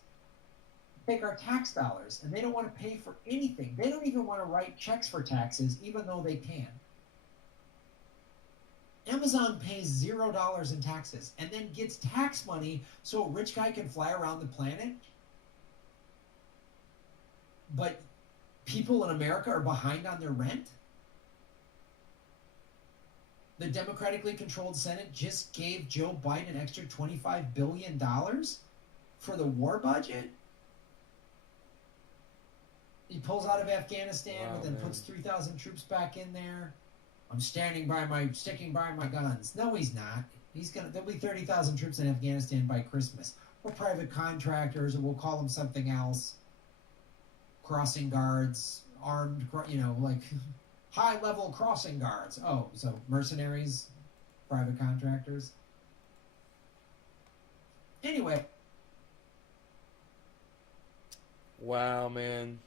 Take our tax dollars, and they don't want to pay for anything. They don't even want to write checks for taxes, even though they can. Amazon pays $0 in taxes and then gets tax money so a rich guy can fly around the planet. But people in America are behind on their rent. The democratically controlled Senate just gave Joe Biden an extra $25 billion for the war budget. He pulls out of Afghanistan, but then puts 3,000 troops back in there. I'm sticking by my guns. No, he's not. There'll be 30,000 troops in Afghanistan by Christmas. Or private contractors, or we'll call them something else. Crossing guards, armed, like high-level crossing guards. Oh, so mercenaries, private contractors. Anyway. Wow, man.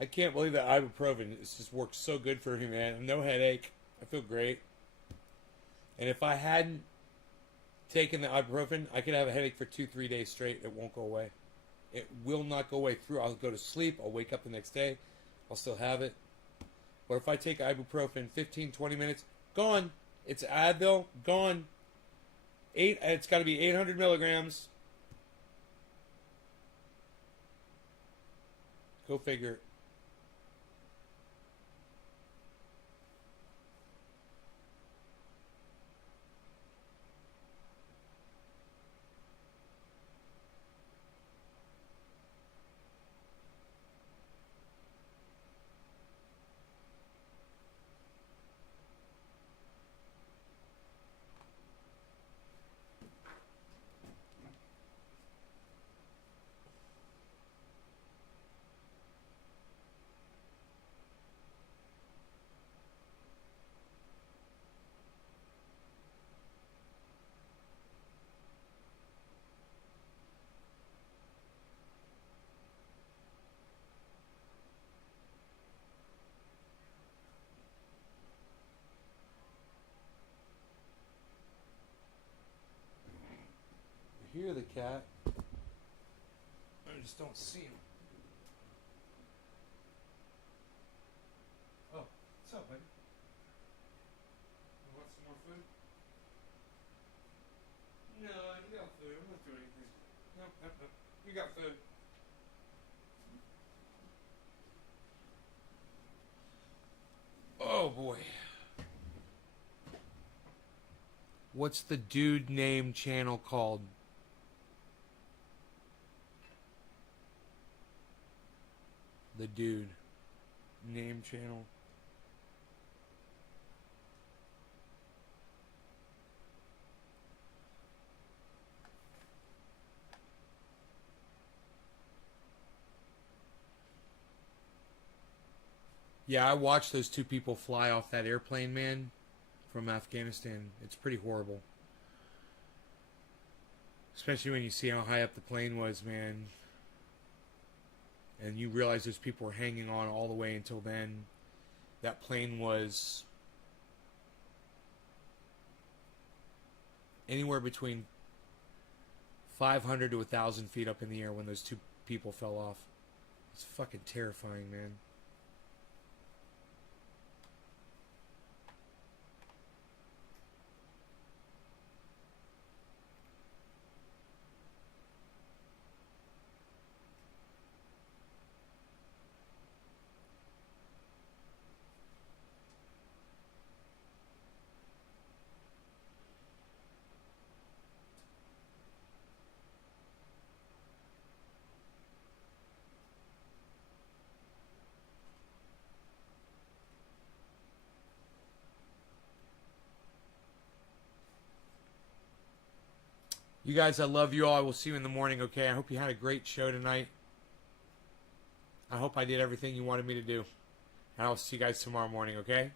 I can't believe that ibuprofen just works so good for me, man. No headache. I feel great. And if I hadn't taken the ibuprofen, I could have a headache for 2-3 days straight. It won't go away. It will not go away through. I'll go to sleep. I'll wake up the next day. I'll still have it. But if I take ibuprofen, 15-20 minutes, gone. It's Advil, gone. It's got to be 800 milligrams. Go figure. I hear the cat. I just don't see him. Oh, what's up, buddy? You want some more food? You got food. Oh boy. What's the dude name channel called? The dude name channel. Yeah, I watched those two people fly off that airplane, man, from Afghanistan. It's pretty horrible. Especially when you see how high up the plane was, man. And you realize those people were hanging on all the way until then. That plane was anywhere between 500 to 1,000 feet up in the air when those two people fell off. It's fucking terrifying, man. You guys, I love you all. I will see you in the morning, okay? I hope you had a great show tonight. I hope I did everything you wanted me to do. And I'll see you guys tomorrow morning, okay?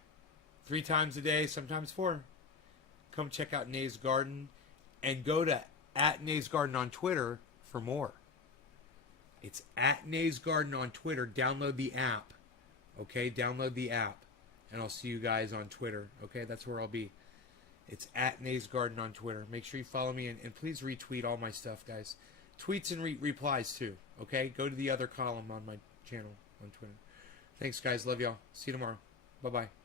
3 times a day, sometimes 4. Come check out Nay's Garden. And go to @Nay's Garden on Twitter for more. It's @Nay's Garden on Twitter. Download the app, okay? Download the app. And I'll see you guys on Twitter, okay? That's where I'll be. It's @Nay's Garden on Twitter. Make sure you follow me and please retweet all my stuff, guys. Tweets and replies too, okay? Go to the other column on my channel on Twitter. Thanks, guys. Love y'all. See you tomorrow. Bye-bye.